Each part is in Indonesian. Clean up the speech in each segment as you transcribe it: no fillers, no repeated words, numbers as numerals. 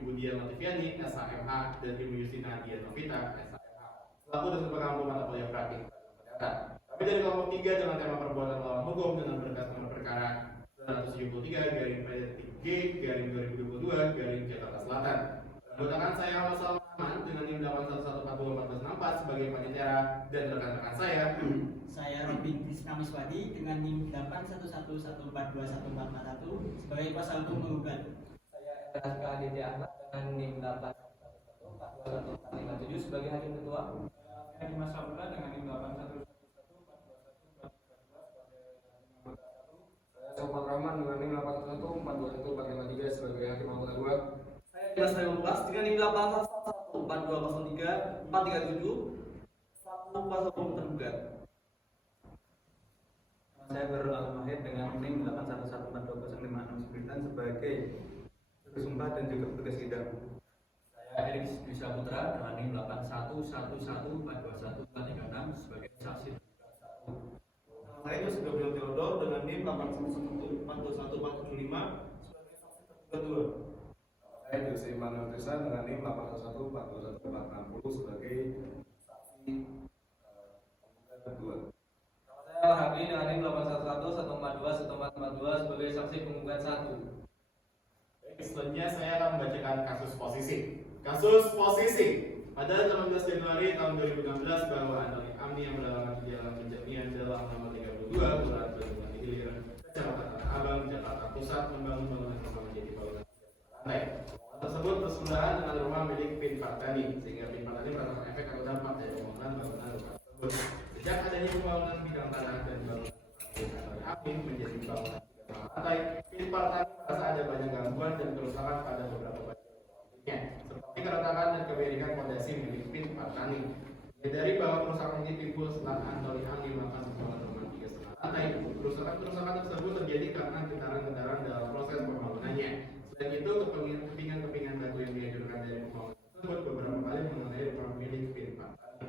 Ibu Dian Latifiani, SHMH, dan Ibu Yustina Dian Novita, SHMH, selaku dosen pengampu mata kuliah praktik perdata. Kami dari kelompok 3 dengan tema perbuatan melawan hukum dengan berkas nomor perkara 973/G/2022 Jakarta Selatan. Menggunakan saya Masal Rahman dengan NIM 811401464 sebagai panitera dan rekan-rekan saya Robin Krisnamiswadi dengan NIM 811142141 sebagai kuasa hukum menggugat. Saya Raska Aditya Ahmad dengan NIM 8114157 sebagai hakim ketua. Saya Dimas Sabula dengan NIM 811142142 Saya Sofwan Rahman dengan NIM 811421453 sebagai hakim anggota 2. Saya Dimas Rayulas dengan NIM 8114237 satu kuasa hukum tergugat. Saya Bahrul Al-Mahid dengan NIM 811420569 sebagai bersumpah dan juga petugas sidang. Saya Erik Dwi Saputra dengan NIM 811142136 sebagai saksi. Saya Yusuf Gabriel Theodor dengan NIM 811142145 sebagai saksi terduga 2. Saya Jose Manuel Tristan dengan NIM 811421460 sebagai saksi penggugat 2. Saya Wahabi dengan NIM 811142142 sebagai saksi penggugat 1. Baik, selanjutnya saya akan membacakan kasus posisi. Kasus posisi. Pada 18 Januari tahun 2016 bahwa Antoni Amni yang beralamat di Jalan Penjamian dalam nomor 32 Kelurahan Bendungan Hilir, Kecamatan Tanah Abang, Jakarta Pusat membangun bangunan rumah menjadi bangunan lantai. Tersebut bersebelahan dengan rumah milik Pin Partani, sehingga Pin Partani merasakan efek atau dampak dari pembangunan bangunan rumah tersebut. Sejak adanya pembangunan bidang tanah dan bangunan Antoni Amni menjadi bangunan lantai, Pin Partani merasa ada banyak gangguan dan kerusakan pada beberapa bagian proyeknya, seperti keretakan dan keberikan fondasi milik Pin Partani. Dari bahwa kerusakan ini timbul setelah Antoni Amni melakukan pembangunan rumah 3,5 lantai. Kerusakan tersebut terjadi karena getaran-getaran dalam proses pembangunannya. Selain itu, kepingan-kepingan batu yang dihancurkan dari pembangunan tersebut beberapa kali mengenai rumah milik Pin Partani.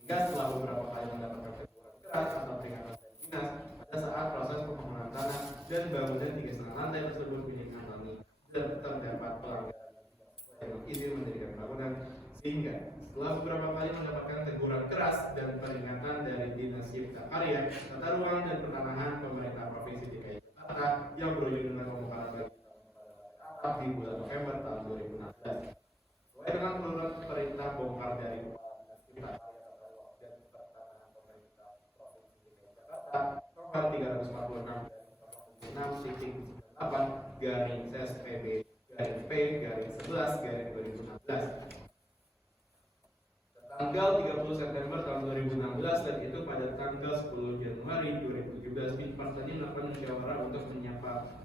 Hingga setelah beberapa kali mendapatkan teguran keras atau peringatan dari dinas pada saat proses pembangunan tanah dan bangunan 3,5 lantai tersebut milik Antoni dan terdapat pelanggaran yang izin mendirikan bangunan, sehingga setelah beberapa kali mendapatkan teguran keras dan peringatan dari Dinas Cipta Karya, Tata Ruang dan Pertanahan Pemerintah Provinsi DKI Jakarta yang berujung dengan pembongkaran bagian atap di bulan November tahun 2016. Sesuai dengan perintah bongkar dari Kepala Dinas Cipta Karya, Tata Ruang dan Pertanahan Pemerintah Provinsi DKI Jakarta nomor 344-6/CSPB-P-11/2016 tanggal 30 September tahun 2016, dan itu pada tanggal 10 Januari 2017 Pin Partani melakukan musyawarah untuk menyapa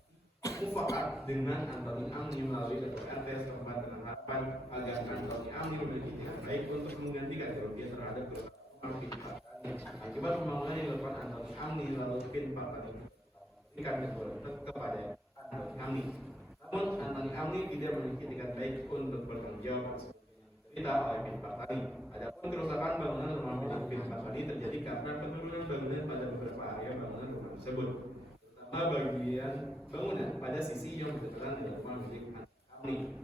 mufakat dengan Antoni Amni melalui ketua RT setempat dengan harapan agar Antoni Amni memiliki niat baik untuk menggantikan kerugian terhadap kerusakan Pin Partani akibat pembangunan yang dilakukan Antoni Amni, lalu Pin Partani memberikan teguran kepada Antoni Amni. Namun Antoni Amni tidak memiliki niat baik untuk bertanggung jawab atas cerita oleh Pin Partani. Adapun kerusakan bangunan rumah milik Pin Partani terjadi karena penurunan bangunan pada beberapa area bangunan rumah tersebut, terutama bagian bangunan pada sisi yang berdekatan dengan rumah milik Amni.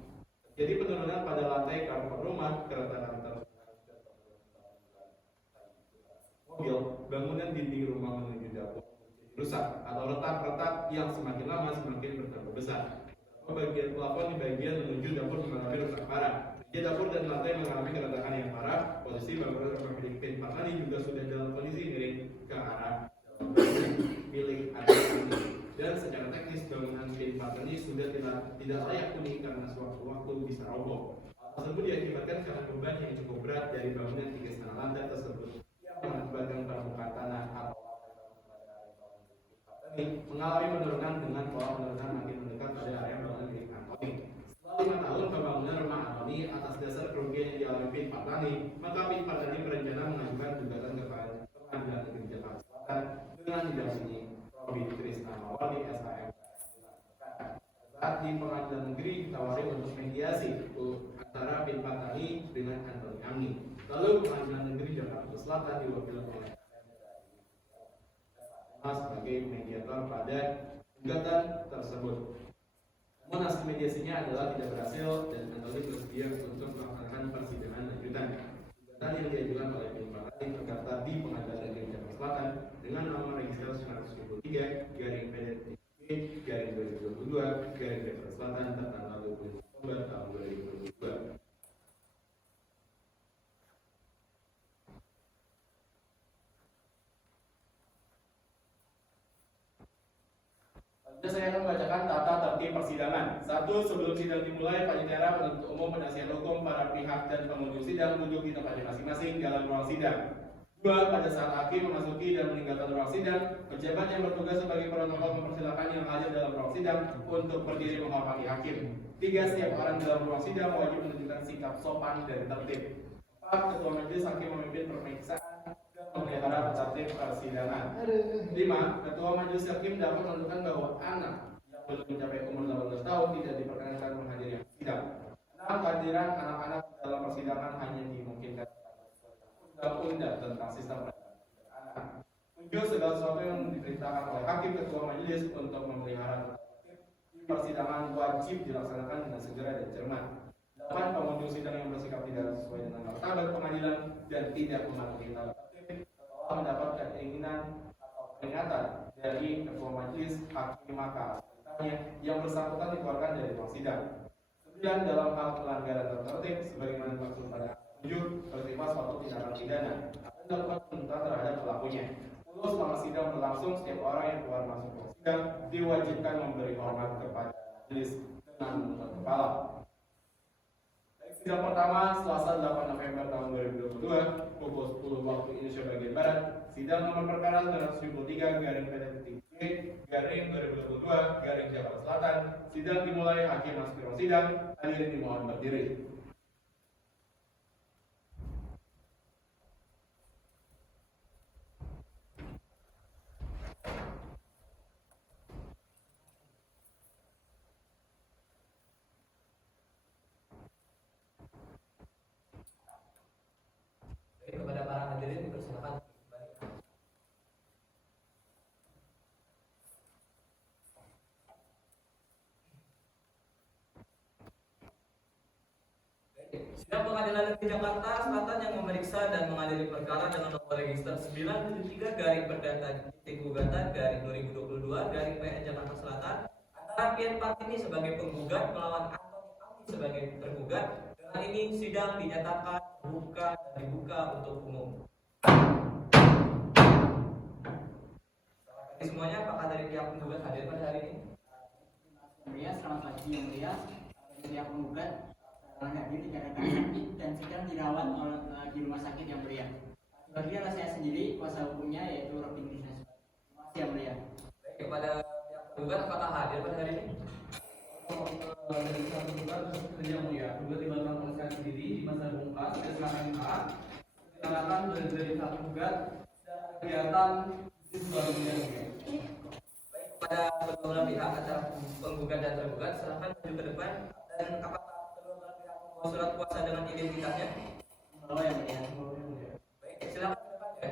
Terjadi penurunan pada lantai karpet rumah, keretakan mobil, bangunan dinding rumah menuju dapur rusak atau retak-retak yang semakin lama semakin bertambah besar. Bagian plafon di bagian menuju dapur mengalami rusak parah. Di dapur dan lantai mengalami keretakan yang parah. Posisi bangunan rumah milik Pin Partani juga sudah dalam kondisi miring ke arah milik Antoni. Dan secara teknis bangunan Pin Partani sudah tidak layak huni karena sewaktu-waktu bisa roboh. Hal tersebut diakibatkan karena beban yang cukup berat dari bangunan 3,5 lantai tersebut yang mengakibatkan permukaan tanah atau mengalami penurunan dengan pola penurunan makin mendekat pada area bangunan milik Antoni. Setelah 5 tahun pembangunan rumah Antoni atas dasar kerugian yang dialami Pin Partani, maka Pin Partani berencana mengajukan gugatan kepada Pengadilan Negeri Jakarta Selatan dengan didampingi Robin Krisnamawati SHM. Saat di Pengadilan Negeri ditawari untuk mediasi antara Pin Partani dengan Antoni Amni. Lalu Pengadilan Negeri Jakarta Selatan diwakili oleh sebagai mediator pada gugatan tersebut. Namun hasil mediasinya adalah tidak berhasil dan Anthony bersedia untuk melaksanakan persidangan lanjutan. Gugatan yang diajukan oleh tim partai terdaftar di Pengadilan Negeri Jakarta Selatan dengan nomor registrasi 173 garing PDTP garing 2022 garing Jakarta Selatan tertanggal 20 Oktober tahun 2022. Saya akan membacakan tata tertib persidangan. 1. Sebelum sidang dimulai, panitia penuntut umum, penasihat hukum, para pihak dan pengunjung sidang duduk di tempatnya masing-masing dalam ruang sidang. 2. Pada saat hakim memasuki dan meninggalkan ruang sidang, pejabat yang bertugas sebagai protokol mempersilakan yang hadir dalam ruang sidang untuk berdiri menghormati hakim. 3. Setiap orang dalam ruang sidang wajib menunjukkan sikap sopan dan tertib. 4. Ketua majelis hakim memimpin pemeriksaan memelihara tertib persidangan. 5. Ketua majelis hakim dapat menentukan bahwa anak yang belum mencapai umur 18 tahun tidak diperkenankan menghadiri sidang. 6. Kehadiran anak-anak dalam persidangan hanya dimungkinkan undang-undang tentang sistem peradilan anak. 7. Segala sesuatu yang diperintahkan oleh hakim ketua majelis untuk memelihara tertib di persidangan wajib dilaksanakan dengan segera dan cermat. 8. Pengunjung sidang yang bersikap tidak sesuai dengan martabat pengadilan dan tidak mematuhi tata tertib telah mendapatkan keinginan atau peringatan dari ketua majelis hakim maka perintahnya yang bersangkutan dikeluarkan dari ruang sidang. 9. Dalam hal pelanggaran tata tertib sebagaimana dimaksud pada 7 bersifat suatu tindakan pidana akan dilakukan penuntutan terhadap pelakunya. 10. Selama sidang berlangsung, setiap orang yang keluar masuk ruang sidang diwajibkan memberi hormat kepada majelis dengan menundukkan kepala. Sidang pertama Selasa 8 November tahun 2022 pukul 10 waktu Indonesia bagian Barat. Sidang nomor perkara 973 garing PDTP garing 2022 garing Jakarta Selatan. Sidang dimulai, hakim masuk ruang sidang. Hadirin dimohon berdiri. Kepada para hadirin dipersilakan kembali. Sidang Pengadilan Negeri Jakarta Selatan yang memeriksa dan mengadili perkara dengan nomor register 973 garing perdata titik gugatan garing 2022 garing PN Jakarta Selatan antara Pian Partini sebagai penggugat melawan Anthony Amni sebagai tergugat. Dengan ini sidang dinyatakan buka dan dibuka untuk umum. Selamat pagi semuanya, apakah dari pihak penggugat hadir pada hari ini? Yang mulia, selamat pagi yang mulia. Dari pihak penggugat telah hadir dikarenakan sakit dan sedang dirawat di rumah sakit yang mulia. Bagi saya sendiri, kuasa hukumnya yaitu Robin Business. Terima kasih yang mulia. Baik, kepada pihak penggugat apakah hadir pada hari ini? Dari satu bulan yang mulia, juga dilakukan oleh saya sendiri di masa bongkar SKMK dilakukan dari satu bulan kegiatan di luar yang mulia. Baik, kepada kedua belah pihak antara penggugat dan tergugat, silakan maju ke depan. Dan apakah kedua belah pihak membawa surat kuasa dengan identitasnya? Membawa yang mulia. Baik, silakan ke depan ya.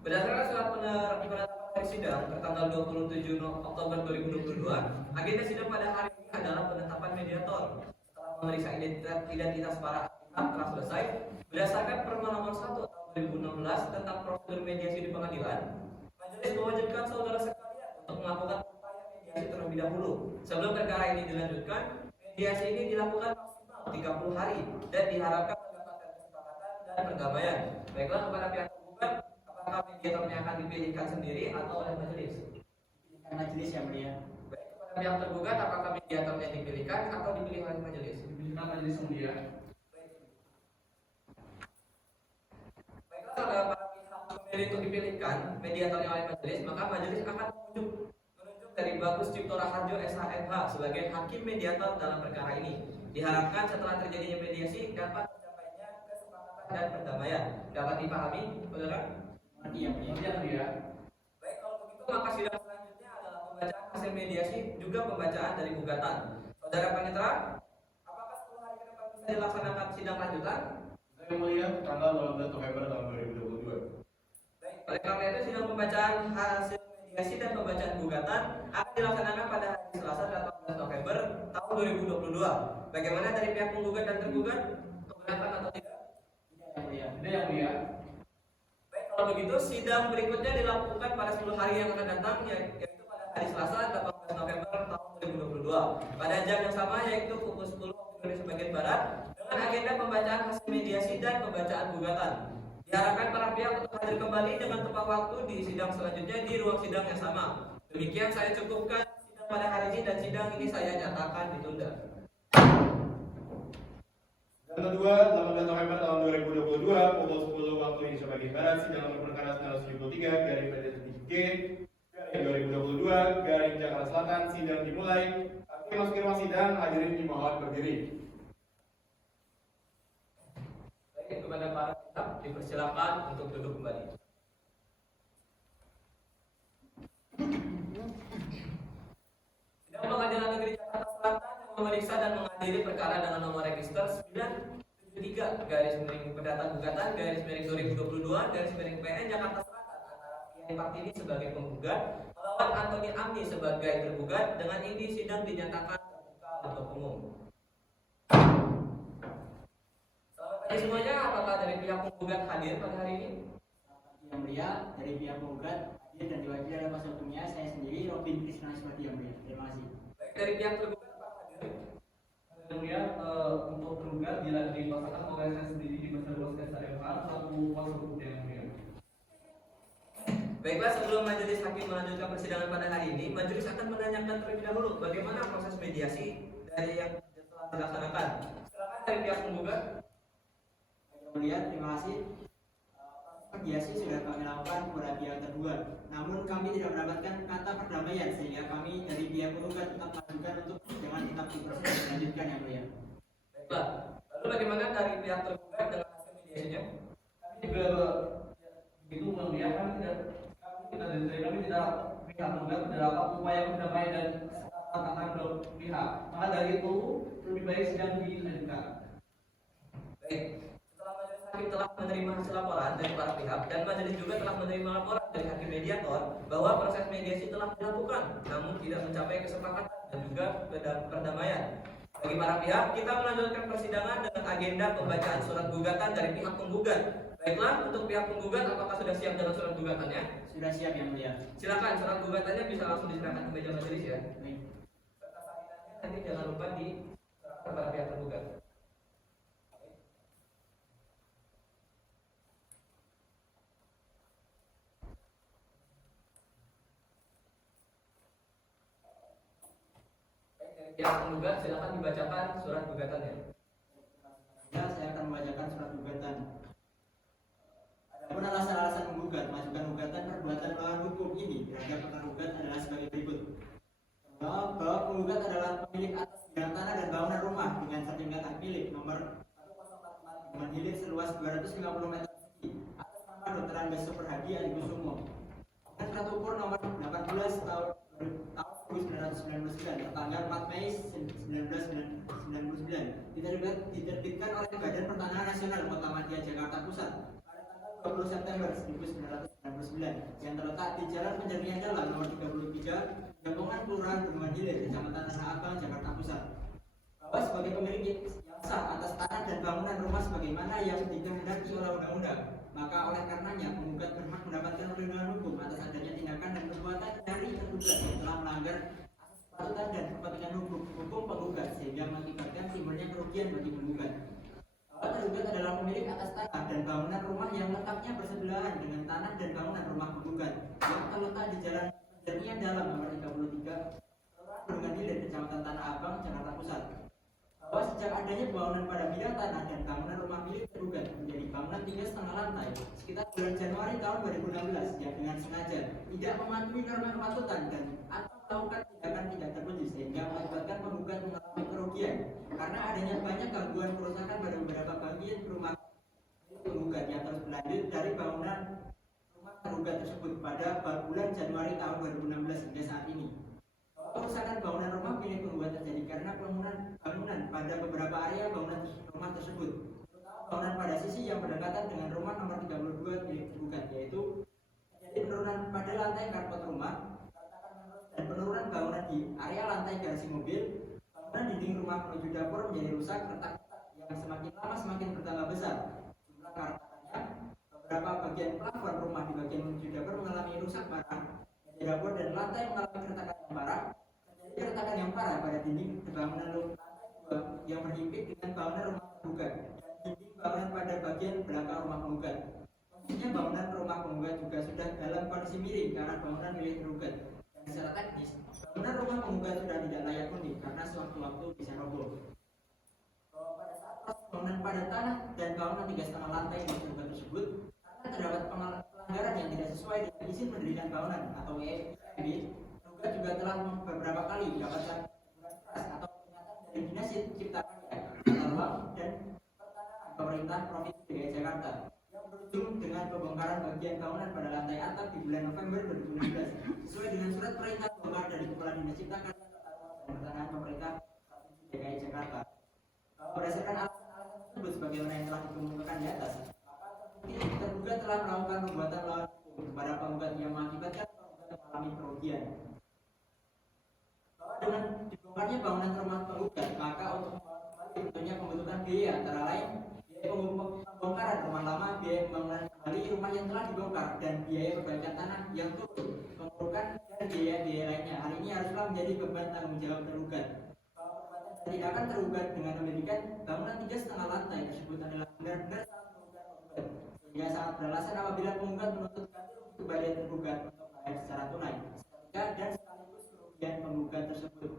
Berdasarkan surat penetapan hari sidang tertanggal 27 Oktober 2022, agenda sidang pada hari ini adalah penetapan mediator. Setelah memeriksa identitas para pihak telah selesai, berdasarkan Perma Nomor 1 Tahun 2016 tentang prosedur mediasi di pengadilan, majelis mewajibkan saudara sekalian untuk melakukan upaya mediasi terlebih dahulu. Sebelum perkara ini dilanjutkan, mediasi ini dilakukan maksimal 30 hari dan diharapkan mendapatkan kesepakatan dan perdamaian. Baiklah, kepada pihak tergugat, apakah mediatornya akan dipilihkan sendiri atau oleh majelis? Dipilihkan majelis yang mulia. Baik, kepada pihak tergugat, apakah mediatornya dipilihkan atau dipilih oleh majelis? Diberikan majelis yang mulia. Baiklah, para pihak memilih untuk dipilihkan mediatornya oleh majelis, maka majelis akan menunjuk dari Bagus Cipto Raharjo SHMH sebagai hakim mediator dalam perkara ini. Diharapkan setelah terjadinya mediasi dapat tercapainya kesepakatan dan perdamaian. Dapat dipahami, saudara? Iya, ya. Baik, kalau begitu maka sidang selanjutnya adalah pembacaan hasil mediasi juga pembacaan dari gugatan. Saudara Panitera, apakah 10 hari ke depan bisa dilaksanakan sidang lanjutan? Yang mulia, tanggal 12 November tahun 2022. Baik, oleh karena itu sidang pembacaan hasil mediasi dan pembacaan gugatan akan dilaksanakan pada hari Selasa 18 November tahun 2022. Bagaimana dari pihak penggugat dan tergugat? Keberatan atau tidak? Tidak yang mulia. Baik, kalau begitu sidang berikutnya dilakukan pada 10 hari yang akan datang, yaitu pada hari Selasa 18 November tahun 2022 pada jam yang sama, yaitu pukul 10 waktu Indonesia bagian Barat, dengan agenda pembacaan hasil mediasi dan pembacaan gugatan. Diharapkan para pihak untuk hadir kembali dengan tepat waktu di sidang selanjutnya di ruang sidang yang sama. Demikian saya cukupkan sidang pada hari ini dan sidang ini saya nyatakan ditunda. Yang kedua, 18 November tahun 2022, pukul 10 waktu Indonesia bagian Barat, sidang nomor perkara 973 garing PD3G garing 2022 garing Jakarta Selatan, sidang dimulai. Hakim masuk ke ruang sidang, hadirin dimohon berdiri. Baik, kepada para pihak dipersilakan untuk duduk kembali. Sidang Pengadilan Negeri Jakarta Selatan yang memeriksa dan mengadili perkara dengan nomor register 973 garis miring perdata gugatan garis miring 2022 garis miring PN Jakarta Selatan antara Kiai Partini sebagai penggugat melawan Antoni Amni sebagai tergugat dengan ini sidang dinyatakan terbuka untuk umum. Selamat pagi semuanya, apakah dari pihak penggugat hadir pada hari ini? Yang mulia, dari pihak penggugat hadir dan diwakili oleh kuasa hukumnya saya sendiri, Robin Krisna Iswadi, yang mulia. Terima kasih. Baik, dari pihak tergugat apakah hadir? Yang mulia, untuk tergugat dipaksakan oleh saya sendiri di masa luas SHMH selaku kuasa hukum yang mulia. Baiklah, sebelum majelis hakim melanjutkan persidangan pada hari ini, majelis akan menanyakan terlebih dahulu bagaimana proses mediasi dari yang telah dilaksanakan. Silakan dari pihak penggugat. Yang mulia, terima kasih. Mediasi sudah kami lakukan kepada pihak tergugat. Namun kami tidak mendapatkan kata perdamaian sehingga kami dari pihak penggugat tetap mengajukan untuk persidangan tetap dilanjutkan, yang mulia. Baiklah, lalu bagaimana dari pihak tergugat dengan hasil mediasinya? Kami juga begitu mulia, kami tidak pihak penggugat tidak dapat upaya perdamaian dan kesepakatan antara kedua pihak. Maka dari itu lebih baik sidang dilanjutkan. Baik, setelah majelis hakim telah menerima hasil laporan dari para pihak dan majelis juga telah menerima laporan dari hakim mediator bahwa proses mediasi telah dilakukan namun tidak mencapai kesepakatan dan juga perdamaian. Bagi para pihak, kita melanjutkan persidangan dengan agenda pembacaan surat gugatan dari pihak penggugat. Baiklah, untuk pihak penggugat apakah sudah siap dengan surat gugatannya? Sudah siap, yang mulia. Silakan, surat gugatannya bisa langsung diserahkan ke meja majelis ya. Baik. Serta salinannya nanti jangan lupa diserahkan kepada pihak tergugat. Pihak penggugat silakan dibacakan surat gugatannya. Ya, saya akan membacakan surat gugatan. Adapun alasan-alasan menggugat, mengajukan gugatan perbuatan melawan hukum ini terhadap penggugat adalah sebagai berikut. Bahwa penggugat adalah pemilik atas bidang tanah dan bangunan rumah dengan sertifikat hak milik nomor 1044 dengan hilir seluas 250 meter persegi atas nama Dr. Andes Superhadi Adikusumo. Dengan surat ukur nomor 18 tahun 1999 tertanggal 4 Mei 1999 diterbitkan oleh Badan Pertanahan Nasional Kota Madia Jakarta Pusat pada tanggal 20 September 1999 yang terletak di Jalan Penjernihan Dalam nomor 33 Gabungan Kelurahan Bendungan Hilir Kecamatan Tanah Abang Jakarta Pusat bahwa sebagai pemilik yang sah atas tanah dan bangunan rumah sebagaimana yang dikehendaki oleh undang-undang, maka oleh karenanya penggugat berhak mendapatkan perlindungan hukum atas adanya tindakan dan perbuatan dari tergugat yang telah melanggar asas kepatutan dan kepentingan hukum penggugat sehingga mengakibatkan timbulnya kerugian bagi penggugat. Bahwa tergugat adalah pemilik atas tanah dan bangunan rumah yang letaknya bersebelahan dengan tanah dan bangunan rumah penggugat yang terletak di Jalan Penjernihan Dalam nomor 33 Kelurahan Bendungan Hilir Kecamatan Tanah Abang Jakarta Pusat. bahwa sejak adanya bangunan pada bidang tanah dan bangunan rumah milik tergugat menjadi bangunan 3,5 lantai sekitar bulan Januari tahun 2016 yang dengan sengaja tidak mematuhi norma kepatutan dan atau melakukan tindakan tidak terpuji sehingga mengakibatkan penggugat mengalami kerugian karena adanya banyak gangguan kerusakan pada beberapa bagian rumah penggugat yang terus berlanjut dari bangunan rumah tergugat tersebut pada bulan Januari tahun 2016 hingga saat ini. Kerusakan bangunan rumah milik penggugat terjadi karena bangunan pada beberapa area bangunan rumah tersebut, terutama bangunan pada sisi yang berdekatan dengan rumah nomor 32 milik penggugat, yaitu terjadi penurunan pada lantai karpet rumah, dan penurunan bangunan di area lantai garasi mobil. Bangunan dinding rumah menuju dapur menjadi rusak, retak-retak yang semakin lama semakin bertambah besar. Jumlah keretakannya, beberapa bagian plafon rumah di bagian menuju dapur mengalami rusak parah. Meja dapur dan lantai mengalami keretakan yang parah. Terjadi keretakan yang parah pada dinding bangunan lantai 2 yang berhimpit dengan bangunan rumah penggugat dan dinding bangunan pada bagian belakang rumah penggugat. Posisinya bangunan rumah penggugat juga sudah dalam kondisi miring karena bangunan milik penggugat. Dan secara teknis, bangunan rumah penggugat sudah tidak layak huni karena sewaktu-waktu bisa roboh. Bahwa pada saat proses bangunan pada tanah dan bangunan 3,5 lantai di penggugat tersebut, karena terdapat pelanggaran yang tidak sesuai dengan izin mendirikan bangunan atau EIB, penggugat juga telah beberapa kali mendapatkan teguran keras atau peringatan dari Dinas Cipta Karya, Tata Ruang dan Pertanahan Pemerintah Provinsi DKI Jakarta yang berujung dengan pembongkaran bagian bangunan pada lantai atap di bulan November 2016 sesuai dengan surat perintah bongkar dari Kepala Dinas Cipta Karya, Tata Ruang dan Pertanahan Pemerintah Provinsi DKI Jakarta. Berdasarkan alasan-alasan tersebut sebagaimana yang telah dikemukakan di atas, maka tergugat telah melakukan perbuatan melawan hukum kepada penggugat yang mengakibatkan penggugat mengalami kerugian. Bahwa dengan dibongkarnya bangunan rumah penggugat, maka untuk kembali tentunya membutuhkan biaya antara lain biaya pembongkaran rumah lama, biaya pembangunan kembali rumah yang telah dibongkar, dan biaya perbaikan tanah yang turun, pengurukan dan biaya-biaya lainnya. Hal ini haruslah menjadi beban tanggung jawab tergugat. Tindakan tergugat dengan mendirikan bangunan 3,5 lantai tersebut adalah benar-benar sangat merugikan penggugat, sehingga sangat beralasan apabila penggugat menuntut ganti rugi kepada tergugat untuk bayar secara tunai seketika dan sekaligus kerugian penggugat tersebut.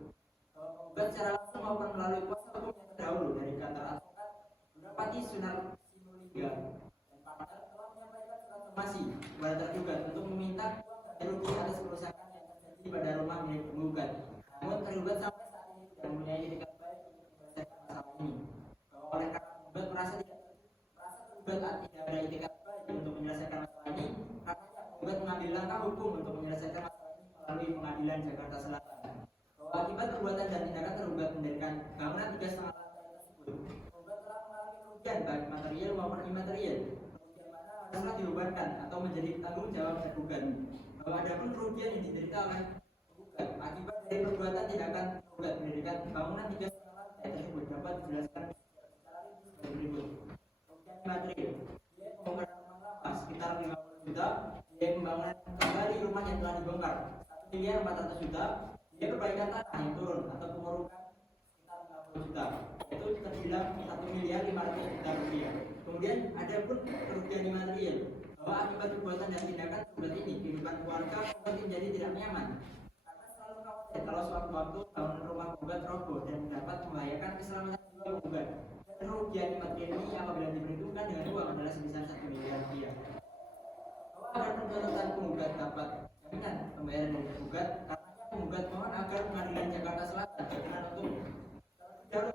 Penggugat secara langsung maupun melalui kuasa hukum yang terdahulu dari kantor advokat Gunapati Sunar Sinulinga dan partner telah menyampaikan surat somasi kepada tergugat untuk meminta ganti rugi atas kerusakan yang terjadi pada rumah milik penggugat. Namun tergugat sampai saat ini tidak mempunyai etikat baik untuk menyelesaikan masalah ini. Oleh karena penggugat merasa tergugat tidak ada etikat baik untuk menyelesaikan masalah ini, karenanya penggugat mengambil langkah hukum untuk menyelesaikan masalah ini melalui Pengadilan Jakarta Selatan. Bahwa akibat perbuatan dan tindakan tergugat mendirikan bangunan 3,5 lantai tersebut, penggugat telah mengalami kerugian baik material maupun imaterial. Kerugian mana haruslah dibebankan atau menjadi tanggung jawab tergugat. Bahwa ada pun kerugian yang diderita oleh penggugat akibat dari perbuatan tindakan tergugat mendirikan bangunan 3,5 lantai tersebut dapat dijelaskan secara rinci sebagai berikut. Kerugian material, biaya pembongkaran rumah lama sekitar 50 juta, biaya pembangunan kembali rumah yang telah dibongkar 1.400.000 juta, biaya perbaikan tanah yang turun atau pengurukan sekitar 50 juta, yaitu terbilang 1.500.000 juta rupiah. Kemudian ada pun kerugian imaterial, bahwa akibat perbuatan dan tindakan tergugat ini kehidupan keluarga penggugat menjadi tidak nyaman karena selalu khawatir kalau sewaktu-waktu bangunan rumah penggugat roboh dan dapat membahayakan keselamatan jiwa penggugat. Dan kerugian imaterial ini apabila diperhitungkan dengan uang adalah sebesar 1 miliar rupiah. Bahwa agar penuntutan penggugat dapat jaminan pembayaran dari penggugat, karenanya penggugat mohon agar Pengadilan Jakarta Selatan berkenan untuk terlebih dahulu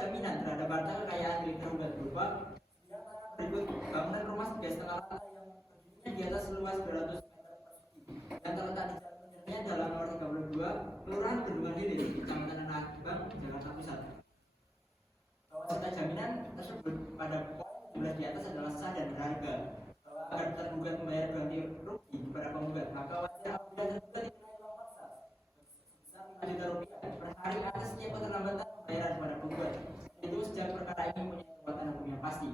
jaminan terhadap harta kekayaan milik tergugat berupa berikut: bangunan rumah 3,5 lantai yang berdirinya di atas luas 200 meter persegi yang terletak di Jalan Penjernya Jalan Nomor 32, Kelurahan Bendungan Hilir, Kecamatan Tanah Abang, Jakarta Pusat. Bahwa serta jaminan tersebut pada poin 17 di atas adalah sah dan berharga. Bahwa agar tergugat membayar ganti rugi kepada penggugat, maka wajar apabila tergugat dikenai uang paksa sebesar 5 juta rupiah per hari atas setiap keterlambatan pembayaran kepada penggugat. Itu sejak perkara ini mempunyai kekuatan hukum yang pasti.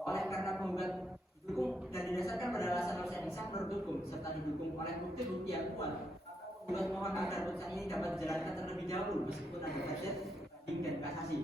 Oleh karena penggugat didukung dan didasarkan pada alasan-alasan yang sah menurut hukum serta didukung oleh bukti-bukti yang kuat, maka penggugat mohon agar putusan ini dapat dijalankan terlebih dahulu meskipun ada kajian banding dan kasasi.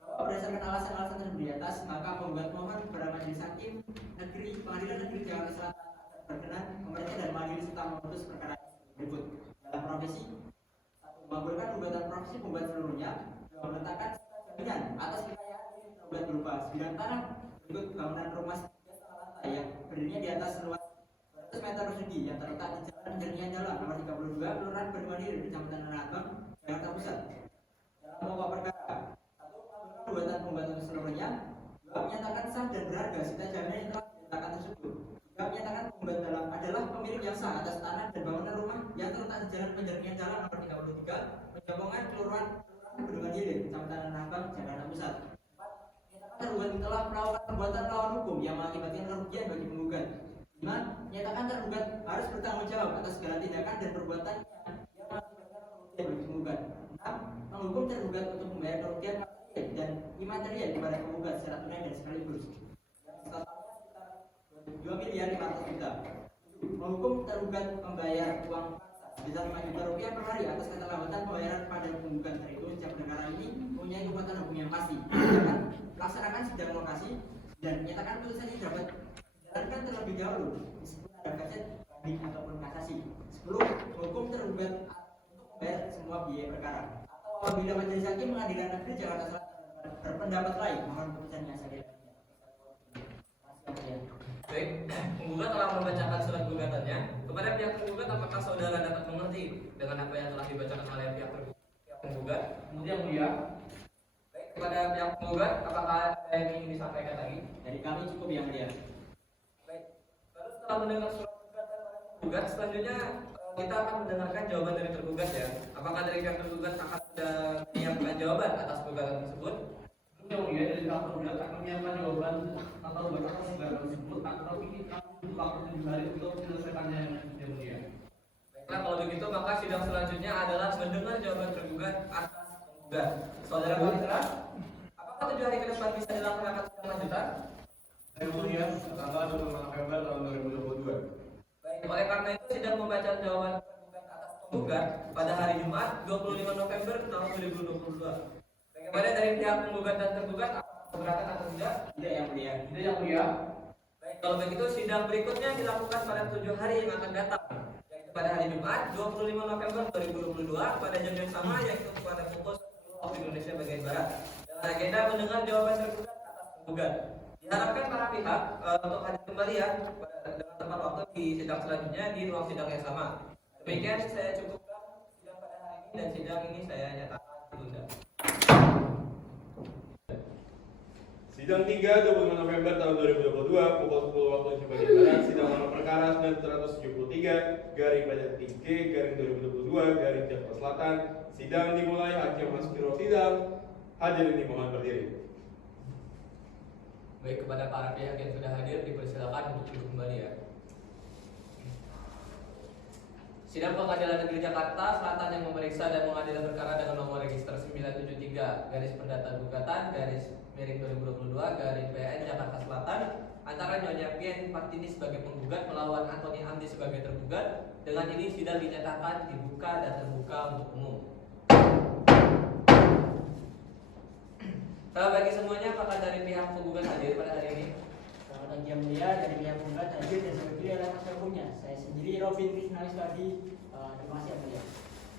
Bahwa berdasarkan alasan-alasan tersebut di atas, maka penggugat mohon kepada Majelis Hakim Negeri Pengadilan Negeri Jakarta Selatan agar berkenan memeriksa dan mengadili serta memutus perkara berikut. Dalam profesi 1. Mengabulkan gugatan profesi penggugat seluruhnya. 2. meletakkan jaminan atas kekayaan ini tergugat berupa sebidang tanah berikut bangunan rumah setengah lantai yang berdirinya di atas luas 100 meter persegi yang terletak di Jalan Jernian Jalan nomor 32 Kelurahan Bendungan Hilir Kecamatan Tanah Abang, Jakarta Pusat. Dalam pokok perkara, 1. Mengabulkan pembuatan seluruhnya. 2. Menyatakan sah dan berharga sita jaminan yang telah dinyatakan tersebut. 3. Menyatakan penggugat dalam adalah pemilik yang sah atas tanah dan bangunan rumah yang terletak di Jalan Penjernian Jalan nomor 33 Penjagongan Kelurahan Bendungan Hilir Kecamatan Tanah Abang, Jakarta Pusat. 4. Menyatakan tergugat telah melakukan perbuatan melawan hukum yang mengakibatkan kerugian bagi penggugat. 5. Menyatakan tergugat harus bertanggung jawab atas segala tindakan dan perbuatan yang mengakibatkan kerugian bagi penggugat. 6. Menghukum tergugat untuk membayar kerugian material dan imaterial kepada penggugat secara tunai dan sekaligus yang totalnya sekitar 2.500.000.000. 7. Menghukum tergugat membayar uang sebesar 5 juta rupiah per hari atas keterlambatan pembayaran pada penggugat terhitung sejak perkara ini mempunyai kekuatan hukum yang pasti. Menyatakan melaksanakan sidang lokasi dan menyatakan putusan ini dapat dijalankan terlebih dahulu meskipun ada kaset banding ataupun kasasi. 10. Menghukum tergugat untuk membayar semua biaya perkara. Atau apabila majelis hakim pengadilan negeri Jakarta Selatan berpendapat lain, mohon putusannya saya. Baik, penggugat telah membacakan surat gugatannya. Kepada pihak penggugat, apakah saudara dapat mengerti dengan apa yang telah dibacakan oleh pihak penggugat? Kemudian mulia. Baik, kepada pihak penggugat, apakah ada yang ingin disampaikan lagi? Dari kami cukup yang mulia. Baik, lalu setelah mendengar surat gugatan oleh penggugat, selanjutnya kita akan mendengarkan jawaban dari tergugat ya. Apakah dari pihak tergugat akan menyiapkan jawaban atas gugatan tersebut? Yang mulia dari pihak tergugat akan menyiapkan jawaban atau bacakan gugatan tersebut, tapi kita butuh waktu 7 hari untuk menyelesaikannya yang mulia. Baiklah, kalau begitu maka sidang selanjutnya adalah mendengar jawaban tergugat atas penggugat. Saudara Kapitra, apakah 7 hari ke depan bisa dilaksanakan sidang lanjutan? Yang mulia, tanggal 25 November tahun 2022. Baik, oleh karena itu sidang membaca jawaban tergugat atas penggugat pada hari Jumat 25 November tahun 2022. Bagaimana dari pihak penggugat dan tergugat, apakah keberatan atau tidak? Tidak yang mulia. Tidak yang mulia. Baik, kalau begitu sidang berikutnya dilakukan pada 7 hari yang akan datang, yaitu pada hari Jumat 25 November 2022 pada jam yang sama, yaitu pada pukul 10 waktu Indonesia bagian barat, dengan agenda mendengar jawaban tergugat atas penggugat. Diharapkan para pihak untuk hadir kembali ya dengan tepat waktu di sidang selanjutnya di ruang sidang yang sama. Demikian saya cukupkan sidang pada hari ini dan sidang ini saya nyatakan ditunda. Sidang 3, 25 November tahun 2022, pukul 10 waktu Indonesia bagian barat, sidang nomor perkara 973 garing Pajak 3 garing 2022 garing Jakarta Selatan. Sidang dimulai, Hakim masuki ruang sidang. Hadirin dimohon berdiri. Baik, kepada para pihak yang sudah hadir dipersilakan untuk duduk kembali ya. Sidang Pengadilan Negeri Jakarta Selatan yang memeriksa dan mengadili perkara dengan nomor register 973 garis perdata gugatan garis miring 2022 garis PN Jakarta Selatan antara Nyonya Pien Partini sebagai penggugat melawan Antoni Amdi sebagai tergugat. Dengan ini sidang dinyatakan dibuka dan terbuka untuk umum. Kalau bagi semuanya, apakah dari pihak penggugat hadir pada hari ini? Selamat pagi yang mulia, dari pihak penggugat hadir dan sebagai oleh kuasa hukumnya. Saya sendiri Robin Krisnawistadi. Terima kasih yang mulia.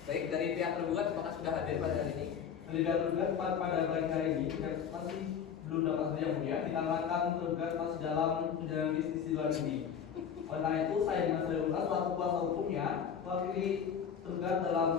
Baik, dari pihak tergugat apakah sudah hadir pada hari ini? Dari pihak tergugat pada pagi hari ini masih belum dapat hadir yang mulia, dikarenakan tergugat masih dalam perjalanan bisnis di luar negeri. Oleh karena itu, saya dengan saudara Lukas selaku kuasa hukumnya mewakili tergugat dalam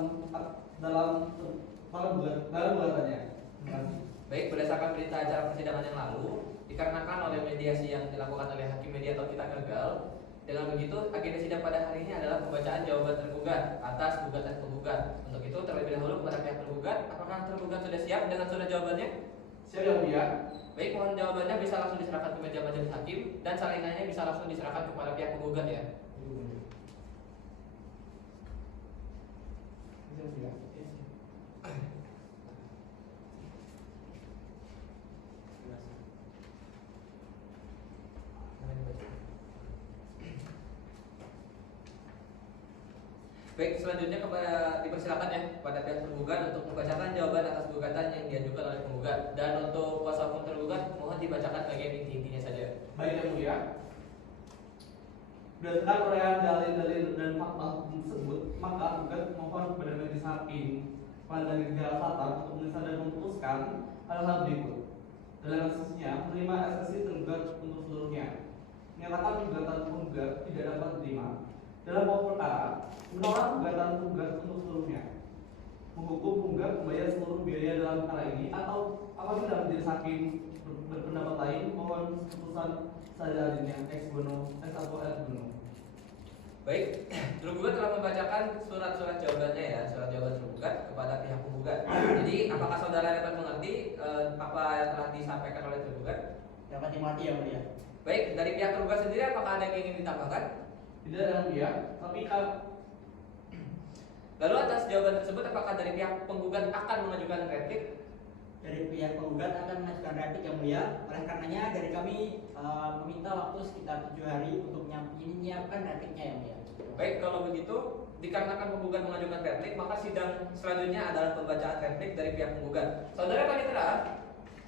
gugatannya. Terima kasih. Baik, berdasarkan berita acara persidangan yang lalu, dikarenakan oleh mediasi yang dilakukan oleh hakim mediator kita gagal. Dengan begitu, agenda sidang pada hari ini adalah pembacaan jawaban tergugat atas gugatan penggugat. Untuk itu, terlebih dahulu kepada pihak tergugat, apakah tergugat sudah siap dengan surat jawabannya? Siap yang mulia. Baik, mohon jawabannya bisa langsung diserahkan ke meja majelis hakim dan salinannya bisa langsung diserahkan kepada pihak penggugat ya. Baik, selanjutnya dipersilakan ya kepada pihak tergugat untuk membacakan jawaban atas gugatan yang diajukan oleh penggugat. Dan untuk kuasa hukum tergugat, mohon dibacakan bagian inti-intinya saja. Baik yang mulia. Berdasarkan uraian dalil-dalil dan fakta tersebut, maka gugat mohon kepada majelis hakim Pengadilan Negeri Jakarta Selatan untuk memeriksa dan memutuskan hal-hal berikut. Dalam eksepsinya, menerima eksepsi tergugat untuk seluruhnya, menyatakan gugatan penggugat tidak dapat diterima. Dalam pokok perkara, menolak gugatan penggugat untuk seluruhnya, menghukum penggugat membayar seluruh biaya dalam perkara ini, atau apabila majelis hakim berpendapat lain, mohon keputusan saja adanya ex bono atau ex bono. Baik, tergugat telah membacakan surat-surat jawabannya ya, surat jawaban tergugat kepada pihak penggugat. Jadi, apakah saudara dapat mengerti apa yang telah disampaikan oleh tergugat? Dapat dimengerti yang mulia. Baik, dari pihak tergugat sendiri apakah ada yang ingin ditambahkan? Tidak yang mulia, tapi Lalu atas jawaban tersebut apakah dari pihak penggugat akan mengajukan replik? Dari pihak penggugat akan mengajukan replik yang mulia. Oleh karenanya dari kami meminta waktu sekitar 7 hari untuk menyiapkan repliknya yang mulia. Baik, kalau begitu dikarenakan penggugat mengajukan replik, maka sidang selanjutnya adalah pembacaan replik dari pihak penggugat. Saudara panitera,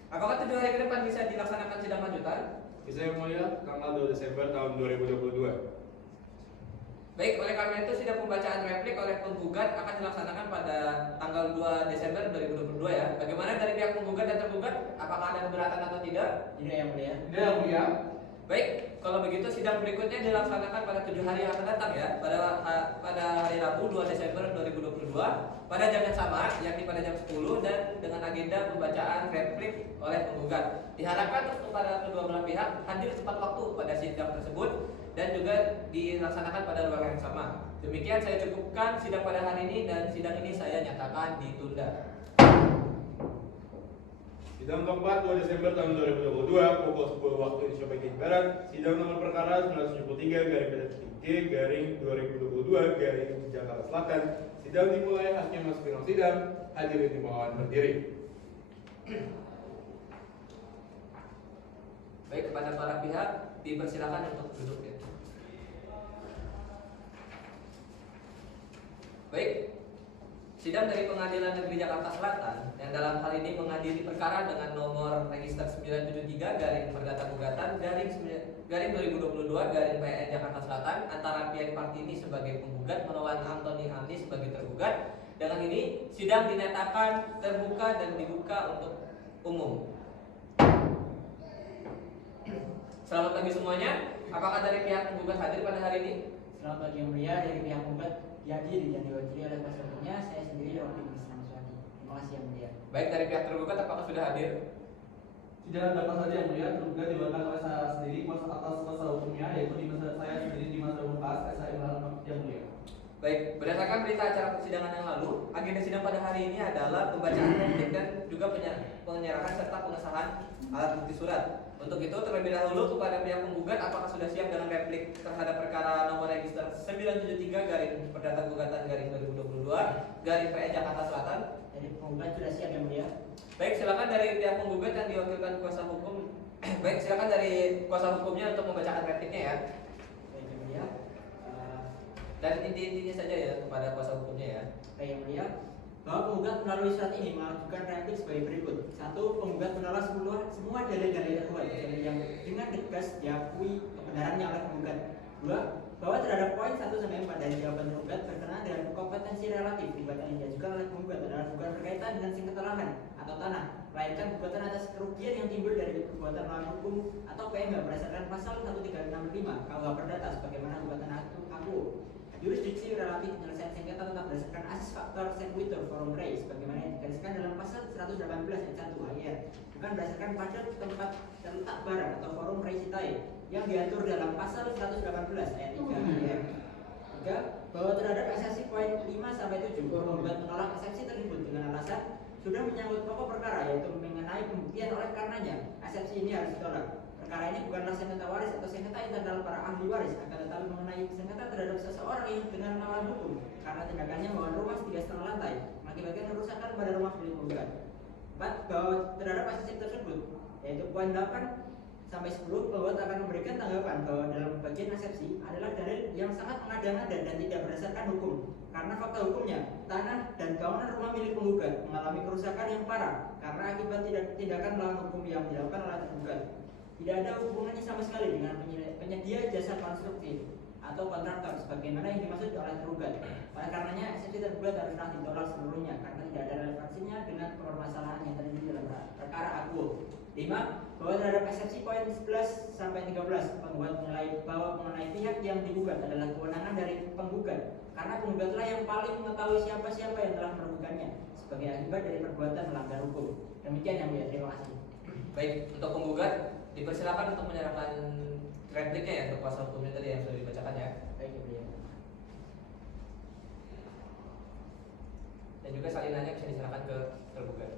apakah 7 hari ke depan bisa dilaksanakan sidang lanjutan? Bisa yang mulia, tanggal 2 Desember tahun 2022. Baik, oleh karena itu sidang pembacaan replik oleh penggugat akan dilaksanakan pada tanggal 2 Desember 2022 ya. Bagaimana dari pihak penggugat dan tergugat? Apakah ada keberatan atau tidak? Tidak yang mulia. tidak yang mulia. Baik, kalau begitu sidang berikutnya dilaksanakan pada 7 hari yang akan datang ya, pada hari Rabu 2 Desember 2022 pada jam yang sama, yakni pada jam 10 dan dengan agenda pembacaan replik oleh penggugat. Diharapkan kepada kedua belah pihak hadir tepat waktu pada sidang tersebut dan juga dilaksanakan pada ruangan yang sama. Demikian saya cukupkan sidang pada hari ini dan sidang ini saya nyatakan ditunda. Sidang keempat 2 Desember tahun 2022 pukul 10 waktu Indonesia bagian Barat. Sidang nomor perkara 973/2022 Jakarta Selatan. Sidang dimulai, hakim masuk ke ruang sidang. Hadirin dimohon berdiri. Baik, kepada para pihak dipersilakan untuk duduk ya. Baik, sidang dari Pengadilan Negeri Jakarta Selatan yang dalam hal ini mengadili perkara dengan nomor register 973 garing perdata gugatan garing 2022 garing PN Jakarta Selatan antara Pian Partini sebagai penggugat melawan Antoni Amni sebagai tergugat. Dengan ini sidang dinyatakan terbuka dan dibuka untuk umum. Selamat pagi semuanya. Apakah dari pihak penggugat hadir pada hari ini? Selamat pagi yang mulia. Dari pihak penggugat dihadiri dan diwakili oleh kuasa hukumnya, saya sendiri Robi Bisnan Suwadi. Terima kasih yang mulia. Baik, dari pihak tergugat apakah sudah hadir? Sidang dapat saja yang mulia, tergugat diwakilkan oleh saya sendiri atas kuasa hukumnya, yaitu di masa saya sendiri di masa Bungkas, SAI yang mulia. Baik, berdasarkan berita acara persidangan yang lalu, agenda sidang pada hari ini adalah pembacaan replik dan juga penyerahan serta pengesahan alat bukti surat. Untuk itu terlebih dahulu kepada pihak penggugat apakah sudah siap dengan replik terhadap perkara nomor register 973 garing perdata gugatan garing 2022 garing PN Jakarta Selatan. Dari penggugat sudah siap yang mulia. Baik, silakan dari pihak penggugat yang diwakilkan kuasa hukum. Baik, silakan dari kuasa hukumnya untuk membacakan repliknya ya. Baik yang mulia. Dan inti-intinya saja ya kepada kuasa hukumnya ya. Baik yang mulia. Bahwa penggugat melalui surat ini mengajukan replik sebagai berikut. 1. Penggugat menolak semua dalil-dalil tergugat yang dengan tegas diakui kebenarannya oleh penggugat. 2. Bahwa terhadap poin 1 sampai 4 dari jawaban tergugat berkenaan dengan kompetensi relatif gugatan yang diajukan oleh penggugat adalah bukan berkaitan dengan sengketa lahan atau tanah, melainkan gugatan atas kerugian yang timbul dari perbuatan melawan hukum atau PMH berdasarkan pasal 1365 KUH Perdata sebagaimana gugatan aku. Jurisdiksi relatif penyelesaian sengketa tetap berdasarkan asas faktor sequitur forum rei sebagaimana yang digariskan dalam pasal 118 ayat 1 HIR, bukan berdasarkan pada tempat terletak barang atau forum rei citae yang diatur dalam pasal 118 ayat 3 HIR. 3. Bahwa terhadap eksepsi poin 5 sampai 7 penggugat menolak eksepsi tersebut dengan alasan sudah menyangkut pokok perkara yaitu mengenai pembuktian, oleh karenanya eksepsi ini harus ditolak. Perkara ini bukanlah sengketa waris atau sengketa internal para ahli waris, akan tetapi mengenai sengketa terhadap seseorang yang dengan melawan hukum karena tindakannya membangun rumah 3,5 lantai mengakibatkan kerusakan pada rumah milik penggugat. 4. Bahwa terhadap eksepsi tersebut yaitu poin 8 sampai 10 penggugat akan memberikan tanggapan bahwa dalam bagian eksepsi adalah dalil yang sangat mengada-ngada dan tidak berdasarkan hukum karena fakta hukumnya tanah dan bangunan rumah milik penggugat mengalami kerusakan yang parah karena akibat tindakan melawan hukum yang dilakukan oleh penggugat. Tidak ada hubungannya sama sekali dengan penyedia jasa konstruksi atau kontraktor sebagaimana yang dimaksud oleh tergugat. Oleh karenanya eksepsi tergugat haruslah ditolak seluruhnya karena tidak ada relevansinya dengan permasalahan yang terjadi dalam perkara akuo. 5. Bahwa terhadap eksepsi poin 11 sampai 13 penggugat menilai bahwa mengenai pihak yang digugat adalah kewenangan dari penggugat karena penggugatlah yang paling mengetahui siapa-siapa yang telah melakukannya sebagai akibat dari perbuatan melanggar hukum. Demikian yang mulia, terima kasih. Baik, untuk penggugat dipersilakan untuk menyerahkan repliknya ya untuk kuasa hukumnya tadi yang sudah dibacakan ya. Baik, yang mulia. Dan juga salinannya bisa diserahkan ke tergugat.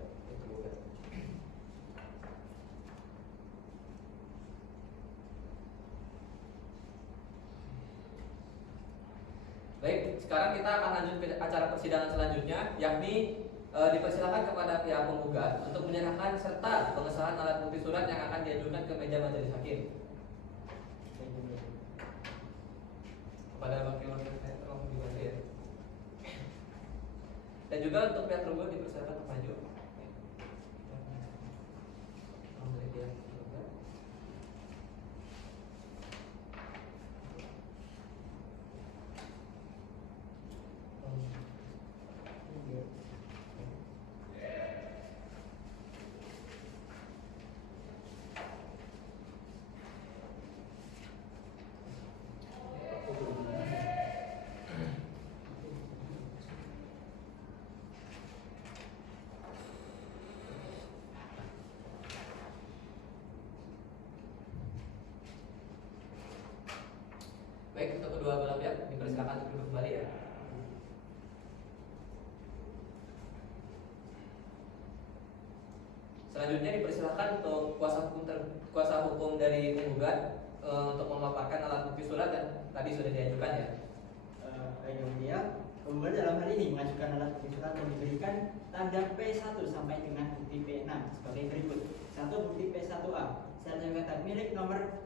Baik, sekarang kita akan lanjut ke acara persidangan selanjutnya, yakni dipersilakan kepada pihak penggugat untuk menyerahkan serta pengesahan alat bukti surat yang akan diajukan ke meja majelis hakim. Kepada wakil-wakil saya tolong dibantu ya. Dan juga untuk pihak tergugat dipersilakan untuk maju. Baik, untuk kedua belah pihak dipersilakan untuk duduk kembali ya. Selanjutnya dipersilakan untuk kuasa hukum dari penggugat untuk memaparkan alat bukti surat dan tadi sudah diajukan ya. Baik, yang mulia, penggugat dalam hal ini mengajukan alat bukti surat yang diberikan tanda P1 sampai dengan bukti P6 sebagai berikut. 1. Bukti P1A sertifikat milik nomor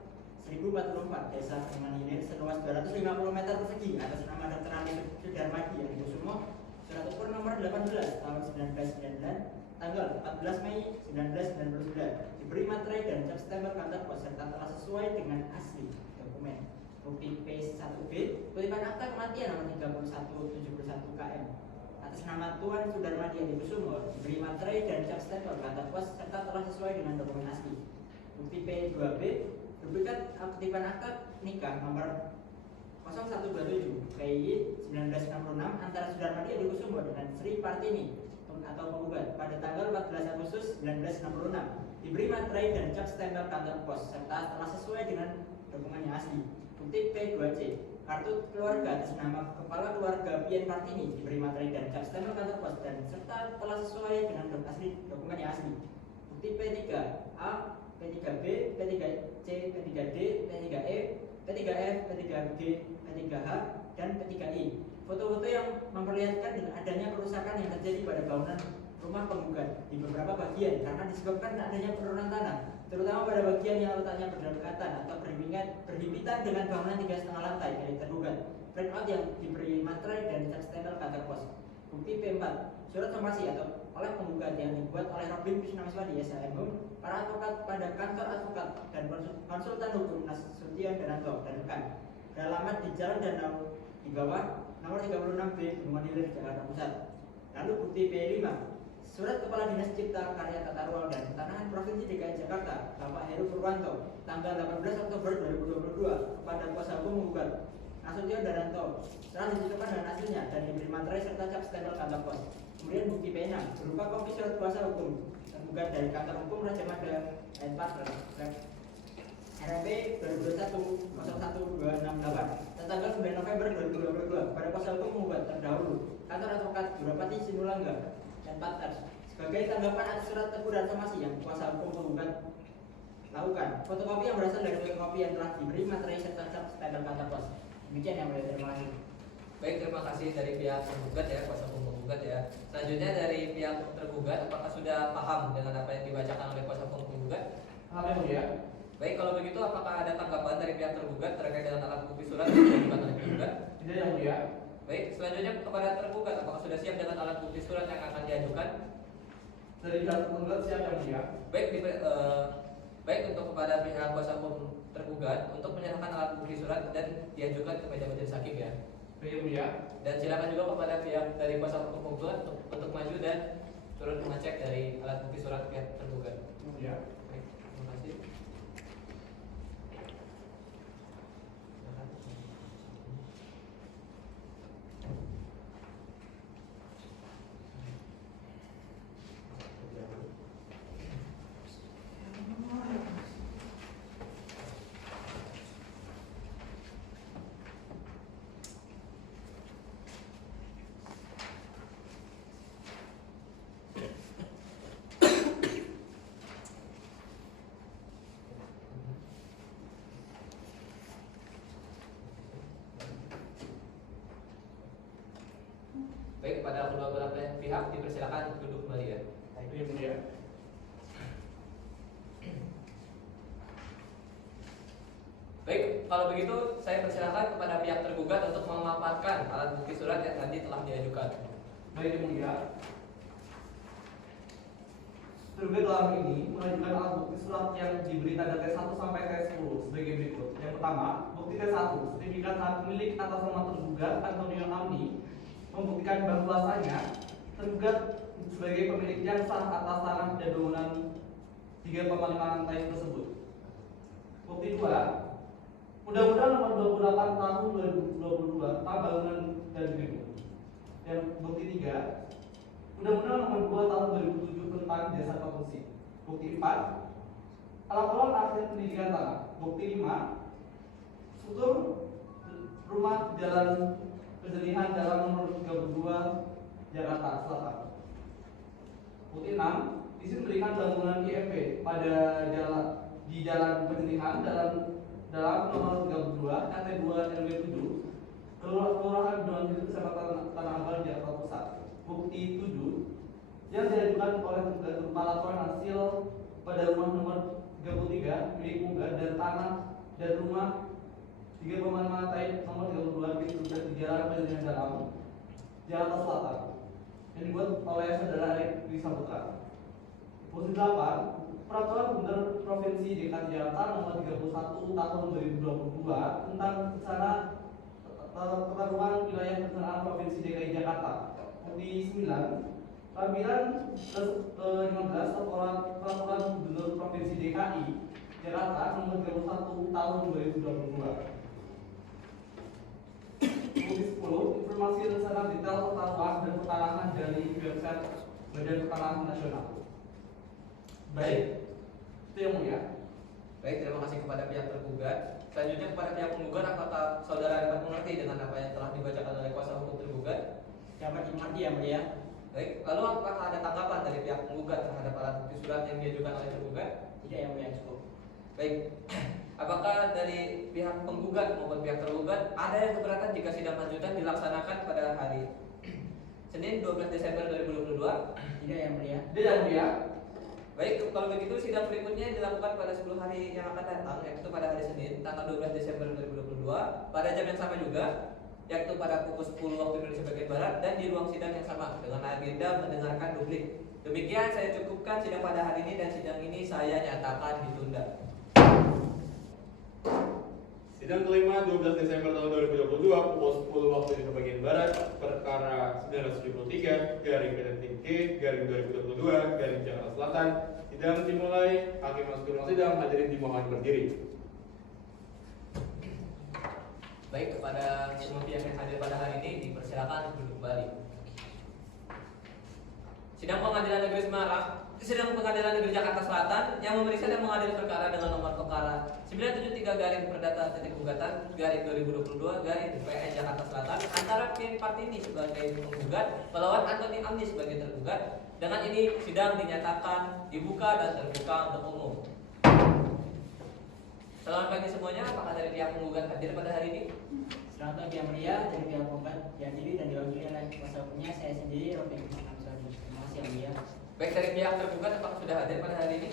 1044 Desa Bendungan Hilir seluas 250 meter persegi atas nama Dr. Ali Sudarmadi Adikusumo, surat ukur nomor 18 tahun 1999 tanggal 14 Mei 1999 diberi materai dan cap stempel kantor pos serta telah sesuai dengan asli dokumen. Bukti P1B kutipan akta kematian nomor 3171 KM atas nama Tuan Sudarmadi Adikusumo diberi materai dan cap stempel kantor pos serta telah sesuai dengan dokumen asli. Bukti P2B duplikat kutipan akta nikah nomor 0127 PI 1966 antara Sudarmadi Adikusumo dengan Sri Partini atau penggugat pada tanggal 14 Agustus 1966 diberi materai dan cap stempel kantor pos serta telah sesuai dengan dokumen yang asli. Bukti P2C kartu keluarga atas nama kepala keluarga Pian Partini diberi materai dan cap stempel kantor pos dan serta telah sesuai dengan dokumen yang asli. Bukti P3A P3B, P3C, P3D, P3E, P3F, P3G, P3H, dan P3I. Foto-foto yang memperlihatkan dengan adanya kerusakan yang terjadi pada bangunan rumah penggugat di beberapa bagian karena disebabkan adanya penurunan tanah, terutama pada bagian yang letaknya berdekatan atau berhimpitan dengan bangunan 3,5 lantai milik tergugat. Printout yang diberi materai dan cap stempel kantor pos. Bukti P4 surat somasi atau oleh penggugat yang dibuat oleh Robin Krisnawati SHM para advokat pada kantor advokat dan konsultan hukum Nasution Dananto dan rekan beralamat di Jalan Danau di bawah nomor 36B Bendungan Hilir Jakarta Pusat. Lalu bukti P5 surat Kepala Dinas Cipta Karya Tata Ruang dan Pertanahan Provinsi DKI Jakarta Bapak Heru Purwanto tanggal 18 Oktober 2022 kepada kuasa hukum penggugat Nasution Dananto setelah ditunjukkan dengan hasilnya dan diberi materai serta cap stempel kantor pos. Kemudian bukti P6 berupa kopi surat kuasa hukum tergugat dari kantor hukum Raja Mada N4 RMP 2021-01268 tanggal 9 November 2022 pada kuasa hukum penggugat terdahulu kantor advokat Durapati Sinulangga N4 sebagai tanggapan atas surat teguran somasi yang kuasa hukum penggugat lakukan. Fotokopi yang berasal dari fotokopi yang telah diberi materai serta cap stempel kantor pos. Demikian yang mulia, terima kasih. Baik, terima kasih dari pihak penggugat ya, kuasa hukum penggugat ya. Selanjutnya dari pihak tergugat, apakah sudah paham dengan apa yang dibacakan oleh kuasa hukum penggugat? Paham yang mulia. Baik, kalau begitu apakah ada tanggapan dari pihak tergugat terkait dengan alat bukti surat yang diajukan oleh penggugat? Tidak yang mulia. Baik, selanjutnya kepada tergugat, apakah sudah siap dengan alat bukti surat yang akan diajukan? Dari pihak penggugat siap yang mulia. Baik untuk kepada pihak kuasa hukum tergugat untuk menyerahkan alat bukti surat dan diajukan ke meja majelis hakim ya. Baik yang mulia. Dan silakan juga kepada pihak dari kuasa hukum penggugat untuk maju dan turut mengecek dari alat bukti surat pihak tergugat. Yang mulia. Baik, terima kasih. Baik, kepada kedua belah pihak dipersilakan duduk kembali ya. Baik yang mulia. Baik, kalau begitu saya persilakan kepada pihak tergugat untuk memaparkan alat bukti surat yang tadi telah diajukan. Baik yang mulia. Tergugat dalam ini mengajukan alat bukti surat yang diberi tanda T1 sampai T10 sebagai berikut. Yang pertama, bukti T1, sertifikat hak milik atas nama tergugat Antonio Amni membuktikan bahwasanya tergugat sebagai pemilik yang sah atas tanah dan bangunan 3,5 lantai tersebut. Bukti 2, Undang-Undang Nomor 28 Tahun 2022 tentang Bangunan dan Gedung. Dan bukti 3, Undang-Undang Nomor 2 Tahun 2007 tentang Jasa Konstruksi. Bukti 4, laporan akhir pendidikan tanah. Bukti 5, struktur rumah jalan Pejenihan dalam nomor 32 Jakarta Selatan. Bukti 6, izin berikan bangunan IMB pada di jalan Pejenihan dalam nomor 32 RT 2 RW 7 Kelurahan Bendungan Hilir Kecamatan Tanah Abang Jakarta Pusat. Bukti 7, yang diajukan oleh tergugat berupa laporan hasil pada rumah nomor 33 milik Punggat dan tanah dan rumah 3,5 lantai nomor 32 di Jalan Pejenihan Dalam Jakarta Selatan yang dibuat oleh saudara Erik Dwi Saputra. Bukti 8, Peraturan Gubernur Provinsi DKI Jakarta nomor 31 tahun 2022 tentang rencana tata ruang wilayah perencanaan Provinsi DKI Jakarta. Bukti 9, Lampiran 15 Peraturan Gubernur Provinsi DKI Jakarta nomor 31 tahun 2022. Bukti 10, informasi rencana detail tata ruang dan pertanahan dari website Badan Pertanahan Nasional. Baik, itu yang mulia. Baik, terima kasih kepada pihak tergugat. Selanjutnya kepada pihak penggugat, apakah saudara dapat mengerti dengan apa yang telah dibacakan oleh kuasa hukum tergugat? Dapat dimengerti yang mulia. Baik, lalu apakah ada tanggapan dari pihak penggugat terhadap alat bukti surat yang diajukan oleh tergugat? Tidak yang mulia, cukup. Baik, apakah dari pihak penggugat maupun pihak tergugat ada yang keberatan jika sidang lanjutan dilaksanakan pada hari Senin 12 Desember 2022? Tidak yang mulia. Tidak yang mulia. Baik, kalau begitu sidang berikutnya dilakukan pada 10 hari yang akan datang, yaitu pada hari Senin tanggal 12 Desember 2022 pada jam yang sama juga, yaitu pada pukul 10 waktu Indonesia bagian Barat dan di ruang sidang yang sama dengan agenda mendengarkan duplik. Demikian saya cukupkan sidang pada hari ini dan sidang ini saya nyatakan ditunda. Sidang kelima 12 Desember tahun 2022 pukul 10 waktu Indonesia bagian Barat, perkara 973 garing G garing 2022 garing Jakarta Selatan. Sidang dimulai. Hakim masuk ke ruang sidang, hadirin dimohon berdiri. Baik, kepada semua pihak yang hadir pada hari ini dipersilakan duduk kembali. Sidang Pengadilan Negeri Semarang, Sidang Pengadilan Negeri Jakarta Selatan yang memeriksa dan mengadili perkara dengan nomor perkara 973 garing perdata titik gugatan garing 2022 garing PN Jakarta Selatan antara Pien Partini sebagai penggugat melawan Antoni Amni sebagai tergugat. Dengan ini sidang dinyatakan dibuka dan terbuka untuk umum. Selamat pagi semuanya. Apakah dari pihak penggugat hadir pada hari ini? Selamat pagi yang mulia, dari pihak penggugat dihadiri dan diwakili oleh kuasa hukumnya saya sendiri, Rofi Muhammad Sadi. Terima kasih yang mulia. Baik, dari pihak tergugat apakah sudah hadir pada hari ini?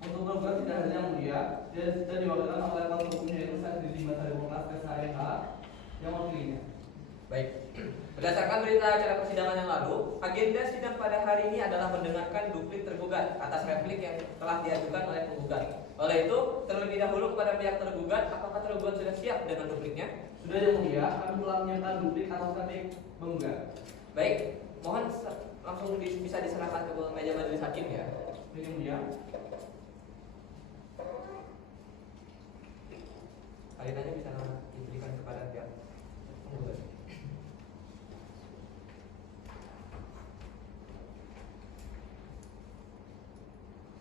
Untuk tergugat tidak hanya yang mulia, dia diwakilkan oleh kuasa hukumnya yaitu saya sendiri Mas Demokrat SHMH yang mewakilinya. Baik, berdasarkan berita acara persidangan yang lalu, agenda sidang pada hari ini adalah mendengarkan duplik tergugat atas replik yang telah diajukan oleh penggugat. Oleh itu, terlebih dahulu kepada pihak tergugat, apakah tergugat sudah siap dengan dupliknya? Sudah yang mulia, kami telah menyiapkan duplik atau replik penggugat. Baik, mohon langsung bisa diserahkan ke meja majelis hakim ya. Baik yang mulia. Salinannya bisa diberikan kepada pihak penggugat.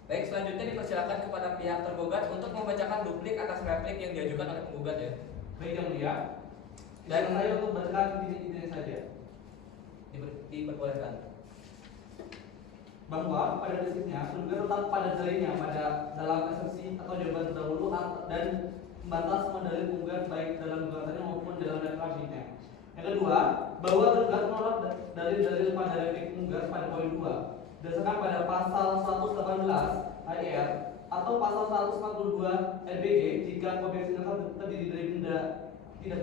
Baik, selanjutnya dipersilakan kepada pihak tergugat untuk membacakan duplik atas replik yang diajukan oleh penggugat ya. Baik yang mulia. Dan saya untuk bacakan inti-intinya saja. Diperbolehkan. Bahwa pada prinsipnya tergugat tetap pada dalilnya pada dalam eksepsi atau jawaban terdahulu dan membantah semua dalil penggugat baik dalam gugatannya maupun dalam repliknya. Yang kedua, bahwa tergugat menolak dalil-dalil pada replik penggugat pada poin 2 berdasarkan pada pasal 118 HIR atau pasal 142 RBG jika objek senjata terdiri dari benda tidak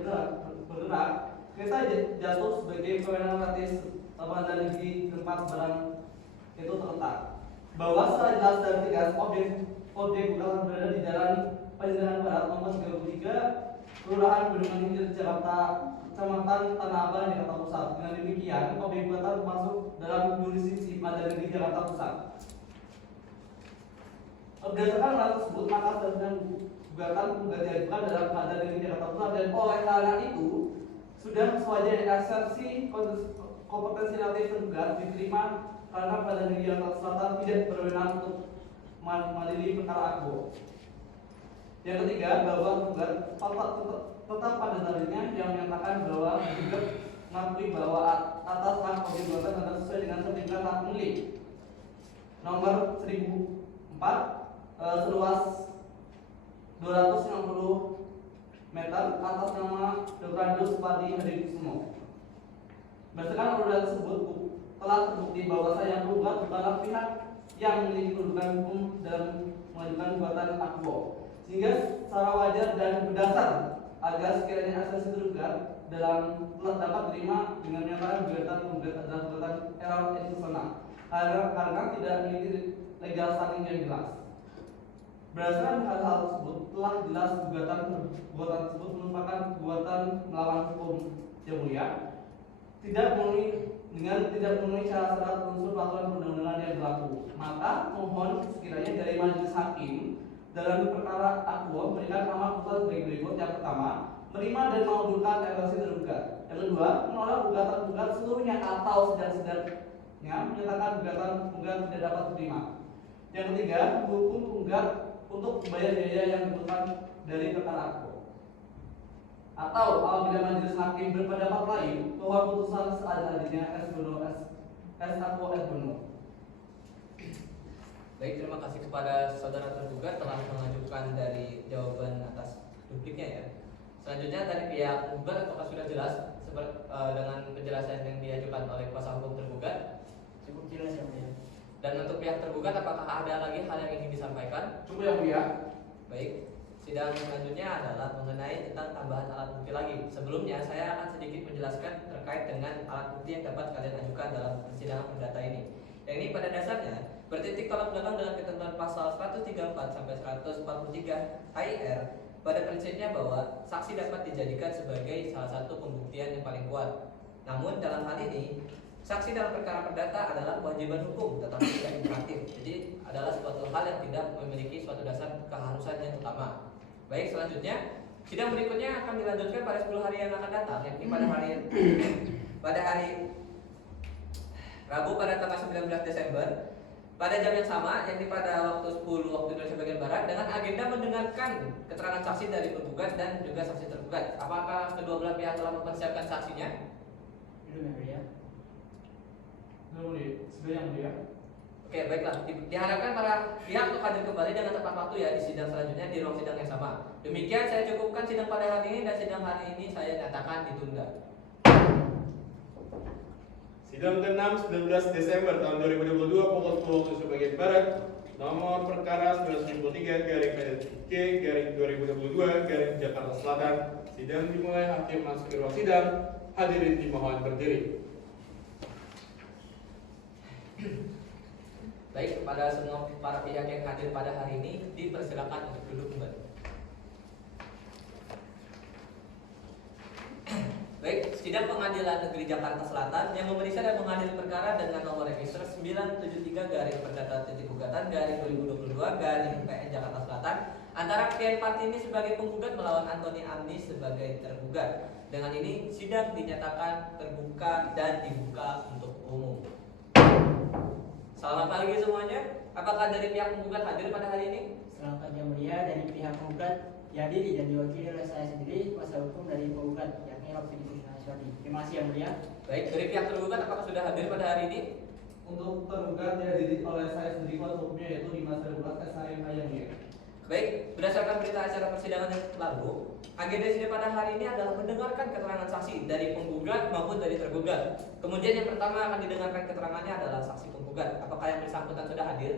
bergerak, kita jatuh sebagai kewenangan gratis pengadilan negeri tempat barang itu terletak. Bahwa setelah jelas dan tegas objek gugatan berada di Jalan Panjenengan Barat nomor 33 Kelurahan Bendungan Hilir Jakarta Kecamatan Tanah Abang Jakarta Pusat. Dengan demikian objek gugatan masuk dalam jurisdiksi Pengadilan Negeri Jakarta Pusat. Berdasarkan hal tersebut, maka seharusnya gugatan penggugat diajukan dalam Pengadilan Negeri Jakarta Pusat dan oleh karena itu sudah sewajarnya eksepsi kompetensi relatif tergugat diterima karena Pengadilan Negeri Jakarta Selatan tidak berwenang untuk mengadili perkara akbo. Yang ketiga, bahwa penggugat tetap pada dalilnya yang menyatakan bahwa penggugat mengakui bahwa atas hak objek gugatan adalah sesuai dengan sertifikat hak milik nomor 1004 seluas 260 meter atas nama Dr. Andus Padi Hadikusumo. Berdasarkan obrolan tersebut telah terbukti bahwa saya penggugat bukanlah pihak yang memiliki kedudukan hukum dalam mengajukan gugatan akbo, sehingga secara wajar dan berdasar agar sekiranya asasi tergugat dalam dapat terima dengan menyatakan gugatan penggugat adalah gugatan error institusional karena tidak memiliki legal standing yang jelas. Berdasarkan hal tersebut telah jelas gugatan tersebut merupakan gugatan melawan hukum yang mulia, tidak memenuhi syarat unsur peraturan perundang-undangan yang berlaku. Maka mohon sekiranya dari majelis hakim dalam perkara akbo memberikan amar putusan sebagai berikut. Yang pertama, menerima dan mengabulkan eksepsi tergugat. Yang kedua, menolak gugatan penggugat seluruhnya atau sedang-sedangnya menyatakan gugatan penggugat tidak dapat diterima. Yang ketiga, menghukum penggugat untuk membayar biaya yang dibutuhkan dari perkara akbo. Atau apabila majelis hakim berpendapat lain bahwa putusan seadil-adilnya S. Akbo S. Bono. Baik, terima kasih kepada saudara tergugat telah mengajukan dari jawaban atas dupliknya ya. Selanjutnya dari pihak penggugat apakah sudah jelas dengan penjelasan yang diajukan oleh kuasa hukum tergugat? Cukup jelas ya mulia. Dan untuk pihak tergugat apakah ada lagi hal yang ingin disampaikan? Cukup yang mulia. Baik, sidang selanjutnya adalah mengenai tentang tambahan alat bukti lagi. Sebelumnya saya akan sedikit menjelaskan terkait dengan alat bukti yang dapat kalian ajukan dalam persidangan perdata ini. Yang ini pada dasarnya bertitik tolak belakang dengan ketentuan pasal 134 sampai 143 HIR pada prinsipnya bahwa saksi dapat dijadikan sebagai salah satu pembuktian yang paling kuat. Namun dalam hal ini saksi dalam perkara perdata adalah kewajiban hukum tetapi tidak imperatif. Jadi adalah suatu hal yang tidak memiliki suatu dasar keharusan yang utama. Baik, selanjutnya sidang berikutnya akan dilanjutkan pada 10 hari yang akan datang, yakni pada hari Rabu pada tanggal 19 Desember pada jam yang sama, yakni pada waktu 10 waktu Indonesia bagian Barat, dengan agenda mendengarkan keterangan saksi dari penggugat dan juga saksi tergugat. Apakah kedua belah pihak telah mempersiapkan saksinya? Belum ya mulia. Sudah yang mulia. Oke, baiklah. Diharapkan para pihak untuk hadir kembali dengan tepat waktu ya di sidang selanjutnya di ruang sidang yang sama. Demikian saya cukupkan sidang pada hari ini dan sidang hari ini saya nyatakan ditunda. Sidang ke-6 19 Desember tahun 2022 pukul 10 waktu Indonesia bagian Barat, nomor perkara 993/P/2022 Jakarta Selatan. Sidang dimulai, hakim masuk ke ruang sidang. Hadirin dimohon berdiri. Baik, kepada semua para pihak yang hadir pada hari ini dipersilakan untuk duduk kembali. Sidang Pengadilan Negeri Jakarta Selatan yang memeriksa dan mengadili perkara dengan nomor register 973/2022/2022/PN Jakarta Selatan antara Kian Partini sebagai penggugat melawan Antoni Amni sebagai tergugat. Dengan ini sidang dinyatakan terbuka dan dibuka untuk umum. Selamat pagi semuanya. Apakah dari pihak penggugat hadir pada hari ini? Selamat pagi yang mulia, dari pihak penggugat dihadiri dan diwakili oleh saya sendiri, kuasa hukum dari penggugat, yakni Rofi Nasional. Terima kasih yang mulia. Baik, dari pihak tergugat apakah sudah hadir pada hari ini? Untuk tergugat dihadiri oleh saya sendiri kuasa hukumnya yaitu Dimas Darbulas SHMH yang mulia. Baik, berdasarkan berita acara persidangan yang lalu, agenda sidang pada hari ini adalah mendengarkan keterangan saksi dari penggugat maupun dari tergugat. Kemudian yang pertama akan didengarkan keterangannya adalah saksi penggugat. Apakah yang bersangkutan sudah hadir?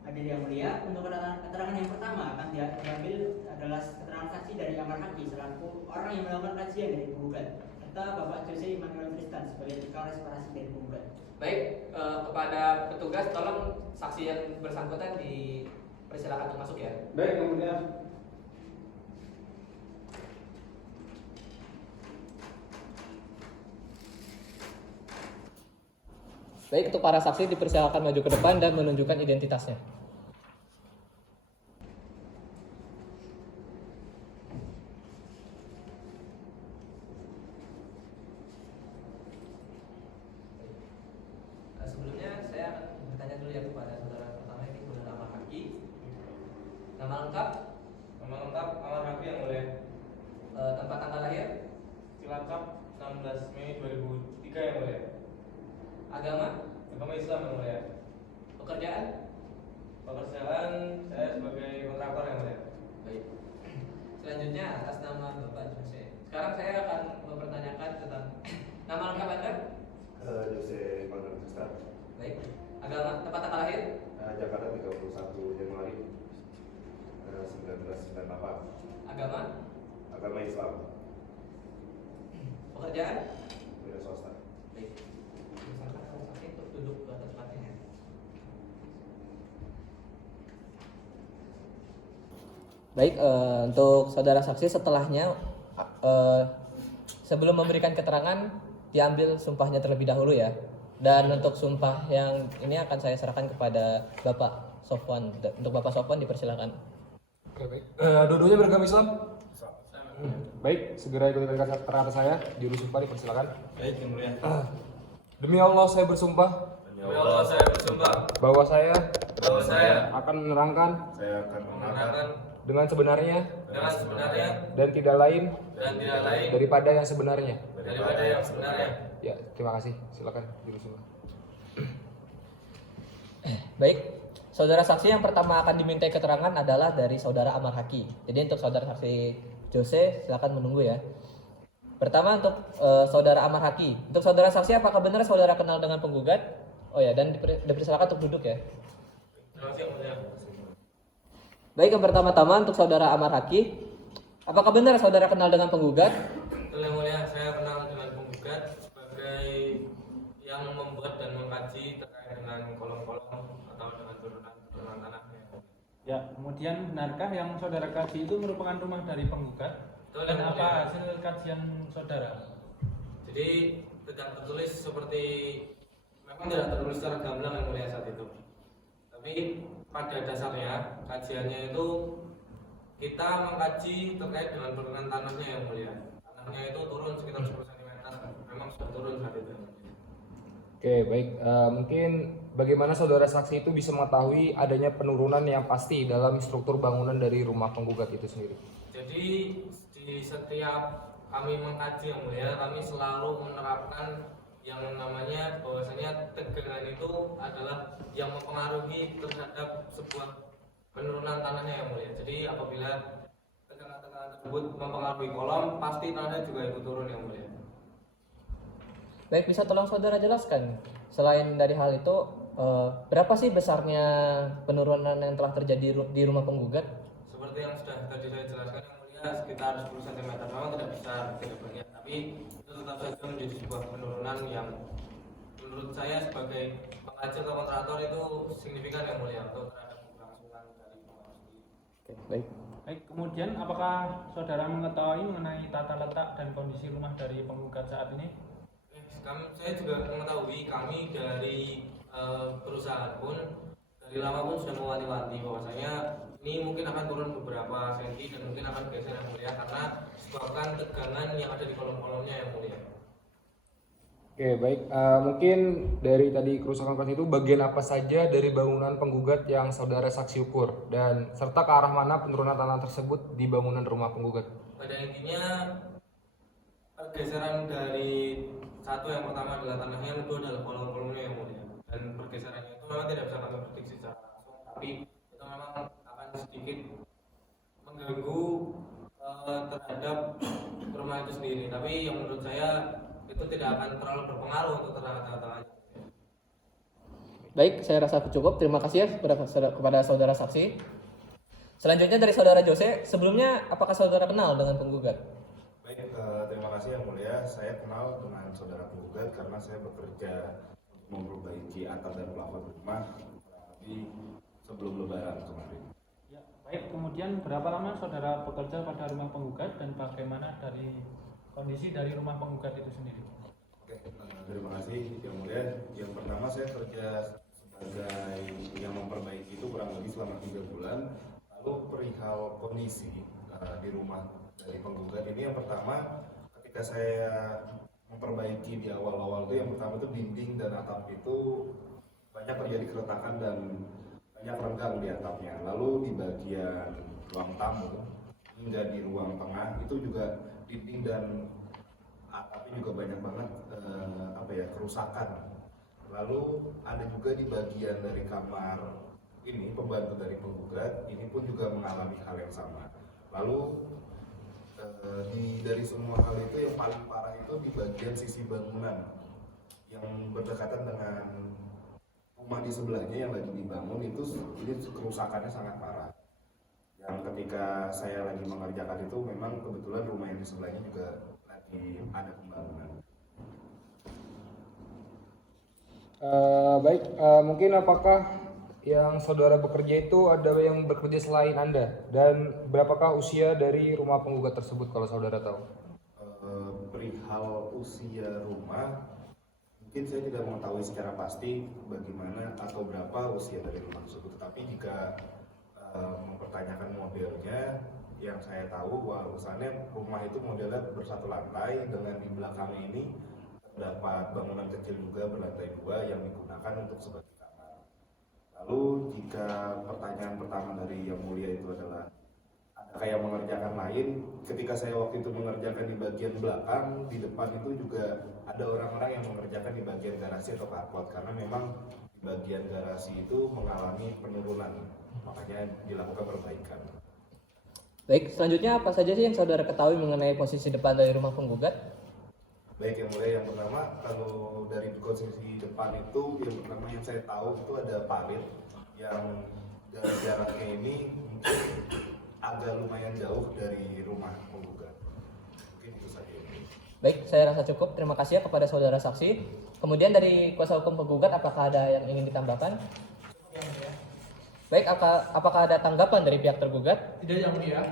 Hadir yang mulia, untuk keterangan yang pertama akan diambil adalah keterangan saksi dari Amar Haki selaku orang yang melakukan kajian dari penggugat, serta Bapak Jose Immanuel Tristan sebagai tukang restorasi dari penggugat. Baik, kepada petugas tolong saksi yang bersangkutan dipersilakan untuk masuk ya. Baik, kemudian Baik, untuk para saksi dipersilakan maju ke depan dan menunjukkan identitasnya. Sebelumnya saya akan bertanya dulu ya kepada saudara pertama ini, saudara Amar Haki. Nama lengkap? Nama lengkap Amar Haki yang mulia. Tempat tanggal lahir? Cilacap 16 Mei 2003 yang mulia. Agama? Agama Islam yang mulia. Pekerjaan? Pekerjaan saya sebagai kontraktor yang mulia. Baik. Selanjutnya atas nama Bapak Jose. Sekarang saya akan mempertanyakan tentang nama lengkap Anda? Jose Immanuel Tristan, Baik. Agama, tempat tanggal lahir? Jakarta 31 Januari 1998. Agama? Agama Islam, Pekerjaan? wira swasta. Baik. Silakan para saksi untuk duduk ke tempatnya. Baik, untuk saudara saksi setelahnya sebelum memberikan keterangan diambil sumpahnya terlebih dahulu ya. Dan untuk sumpah yang ini akan saya serahkan kepada Bapak Sofwan. Untuk Bapak Sofwan dipersilakan. Oke, baik. Dua-duanya beragama Islam? Baik, segera ikuti keterangan saya. Juru sumpah dipersilakan. Baik, yang mulia. Demi Allah saya bersumpah Demi Allah saya bersumpah bahwa saya bahwa saya akan menerangkan Saya akan menerangkan dengan sebenarnya dengan sebenarnya dan tidak lain dan tidak lain daripada yang sebenarnya. daripada yang sebenarnya. Ya, terima kasih. Silakan juru sumpah. Baik, saudara saksi yang pertama akan dimintai keterangan adalah dari saudara Amar Haki. Jadi untuk saudara saksi Jose silakan menunggu ya. Pertama untuk saudara Amar Haki. Untuk saudara saksi apakah benar saudara kenal dengan penggugat? Oh ya, dan dipersilakan untuk duduk ya. Terima kasih yang mulia. Baik, yang pertama-tama untuk saudara Amar Haki, apakah benar saudara kenal dengan penggugat? Betul yang mulia, saya kenal dengan penggugat sebagai yang membuat dan mengkaji terkait dengan kolom-kolom atau dengan turunan tanahnya. Ya, kemudian benarkah yang saudara kaji itu merupakan rumah dari penggugat? Betul, Dan yang apa mulia. hasil kajian saudara? Jadi tidak tertulis seperti memang tidak tertulis secara gamblang yang mulia saat itu. Tapi pada dasarnya kajiannya itu kita mengkaji terkait dengan turunan tanahnya yang mulia. Tanahnya itu turun sekitar 10 cm. Memang sudah turun saat itu. Oke, baik. Mungkin bagaimana saudara saksi itu bisa mengetahui adanya penurunan yang pasti dalam struktur bangunan dari rumah penggugat itu sendiri? Jadi di setiap kami mengkaji yang mulia, kami selalu menerapkan yang namanya bahwasanya tegangan itu adalah yang mempengaruhi terhadap sebuah penurunan tanahnya yang mulia. Jadi apabila tegangan-tegangan tersebut mempengaruhi kolom, pasti tanahnya juga ikut turun yang mulia. Baik, bisa tolong saudara jelaskan selain dari hal itu berapa sih besarnya penurunan yang telah terjadi di rumah penggugat? Seperti yang sudah tadi saya jelaskan yang mulia, sekitar 10 cm. Memang tidak besar, tidak banyak, tapi itu tetap saja menjadi sebuah penurunan yang menurut saya sebagai pengajar atau kontraktor itu signifikan yang mulia untuk terhadap kelangsungan dari bangunan sendiri. Oke, baik. Baik, kemudian apakah saudara mengetahui mengenai tata letak dan kondisi rumah dari penggugat saat ini? Saya juga mengetahui, kami dari perusahaan pun dari lama pun sudah mewanti-wanti bahwasanya ini mungkin akan turun beberapa senti dan mungkin akan geser yang mulia karena disebabkan tegangan yang ada di kolom-kolomnya yang mulia. Oke, baik. Mungkin dari tadi kerusakan itu bagian apa saja dari bangunan penggugat yang saudara saksi ukur dan serta ke arah mana penurunan tanah tersebut di bangunan rumah penggugat? Pada intinya pergeseran dari satu yang pertama adalah tanahnya, yang kedua adalah kolom-kolomnya yang mulia, dan pergeserannya itu memang tidak bisa kami prediksi secara langsung, tapi itu memang akan sedikit mengganggu terhadap rumah itu sendiri, tapi yang menurut saya itu tidak akan terlalu berpengaruh untuk tanah-tanah. Baik, saya rasa cukup. Terima kasih ya kepada saudara saksi. Selanjutnya dari saudara Jose, sebelumnya apakah saudara kenal dengan penggugat? Baik, terima kasih yang mulia. Saya kenal dengan saudara penggugat karena saya bekerja untuk memperbaiki atap dan plafon rumah kurang lebih sebelum Lebaran kemarin. Ya, baik. Kemudian berapa lama saudara bekerja pada rumah penggugat dan bagaimana dari kondisi dari rumah penggugat itu sendiri? Oke, terima kasih yang mulia. Yang pertama saya kerja sebagai yang memperbaiki itu kurang lebih selama 3 bulan. Lalu perihal kondisi di rumah dari penggugat ini, yang pertama ketika saya memperbaiki di awal-awal itu, yang pertama itu dinding dan atap itu banyak terjadi keretakan dan banyak renggang di atapnya. Lalu di bagian ruang tamu hingga di ruang tengah itu juga dinding dan atapnya juga banyak banget kerusakan. Lalu ada juga di bagian dari kamar ini pembantu dari penggugat ini pun juga mengalami hal yang sama. Lalu dari semua hal itu yang paling parah itu di bagian sisi bangunan yang berdekatan dengan rumah di sebelahnya yang lagi dibangun itu, ini kerusakannya sangat parah. Yang ketika saya lagi mengerjakan itu memang kebetulan rumah yang di sebelahnya juga lagi ada pembangunan. Baik, mungkin apakah yang saudara bekerja itu ada yang bekerja selain Anda? Dan berapakah usia dari rumah penggugat tersebut kalau saudara tahu? Perihal usia rumah, mungkin saya tidak mengetahui secara pasti bagaimana atau berapa usia dari rumah tersebut. Tetapi jika mempertanyakan modelnya, yang saya tahu bahwasannya rumah itu modelnya bersatu lantai dengan di belakangnya ini terdapat bangunan kecil juga berlantai 2 yang digunakan untuk sebagai kamar. Lalu jika pertanyaan pertama dari yang mulia itu adalah adakah yang mengerjakan lain, ketika saya waktu itu mengerjakan di bagian belakang, di depan itu juga ada orang-orang yang mengerjakan di bagian garasi atau carport, karena memang di bagian garasi itu mengalami penurunan, makanya dilakukan perbaikan. Baik, selanjutnya apa saja sih yang saudara ketahui mengenai posisi depan dari rumah penggugat? Baik, yang mulia, yang pertama kalau dari kondisi depan itu, yang pertama yang saya tahu itu ada parit yang jaraknya ini mungkin agak lumayan jauh dari rumah penggugat. Mungkin itu saja. Baik, saya rasa cukup. Terima kasih ya kepada saudara saksi. Kemudian dari kuasa hukum penggugat, apakah ada yang ingin ditambahkan? Baik, apakah ada tanggapan dari pihak tergugat? Tidak, yang mulia.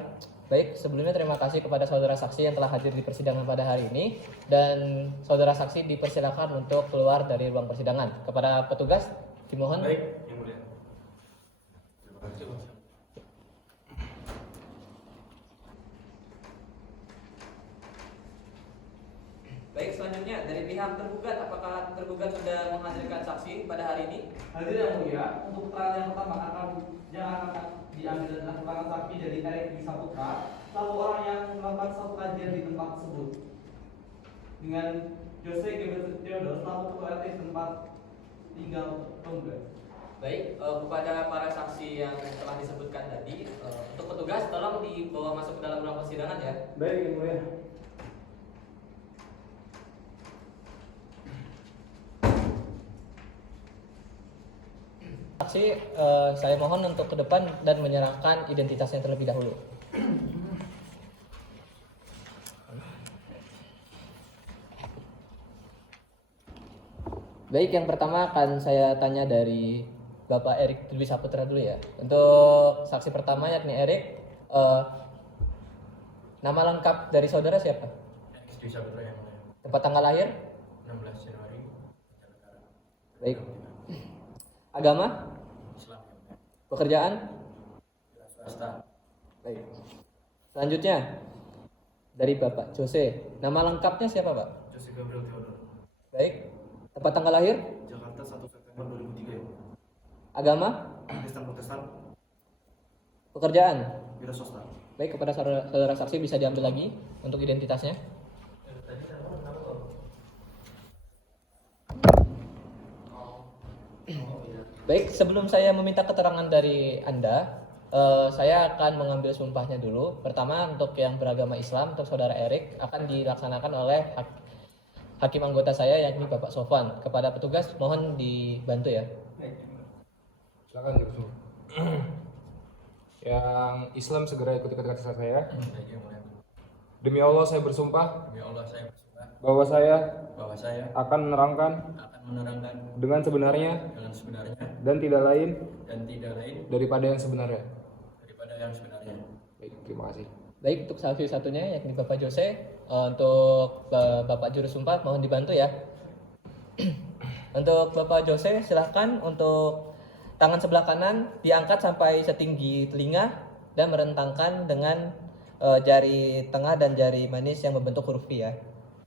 Baik, sebelumnya terima kasih kepada saudara saksi yang telah hadir di persidangan pada hari ini, dan saudara saksi dipersilakan untuk keluar dari ruang persidangan. Kepada petugas dimohon. Baik, yang mulia. Terima kasih. Baik, selanjutnya dari pihak tergugat, apakah tergugat sudah menghadirkan saksi pada hari ini? Hadir yang mulia, untuk keterangan yang pertama yang akan diambil adalah keterangan saksi dari Erik di Saputra, satu orang yang melakukan suatu kajian di tempat tersebut, dengan Jose Gebet Theodor selaku ketua RT tempat tinggal penggugat. Baik, kepada para saksi yang telah disebutkan tadi, untuk petugas tolong dibawa masuk ke dalam ruang persidangan ya. Baik, yang mulia. Saksi, saya mohon untuk ke depan dan menyerahkan identitasnya terlebih dahulu. Baik, yang pertama akan saya tanya dari Bapak Erik Dwi Saputra dulu ya. Untuk saksi pertama yakni Erik, nama lengkap dari saudara siapa? Erik Dwi Saputra yang mulia. Tempat tanggal lahir? 16 Januari. Baik. Agama? Islam. Pekerjaan? Swasta. Baik. Selanjutnya dari Bapak Jose. Nama lengkapnya siapa, Pak? Jose Gabriel Theodor. Baik. Tempat tanggal lahir? Jakarta 1 September 2003. Agama? Kristen Protestan. Pekerjaan? Wira swasta. Baik, kepada saudara saksi bisa diambil lagi untuk identitasnya. Baik, sebelum saya meminta keterangan dari Anda, saya akan mengambil sumpahnya dulu. Pertama, untuk yang beragama Islam, untuk saudara Erik, akan dilaksanakan oleh hakim anggota saya, yakni Bapak Sofwan. Kepada petugas, mohon dibantu ya. Silakan Yusuf. Yang Islam segera ikuti kata-kata saya. Baik yang mulia. Demi Allah saya bersumpah Demi Allah saya bersumpah bahwa saya bahwa saya akan menerangkan akan menerangkan dengan sebenarnya dengan sebenarnya dan tidak lain dan tidak lain daripada yang sebenarnya. daripada yang sebenarnya. Baik, terima kasih. Baik, untuk saksi satunya yakni Bapak Jose, untuk Bapak Juru Sumpah mohon dibantu ya. Untuk Bapak Jose silahkan untuk tangan sebelah kanan diangkat sampai setinggi telinga dan merentangkan dengan jari tengah dan jari manis yang membentuk huruf V ya.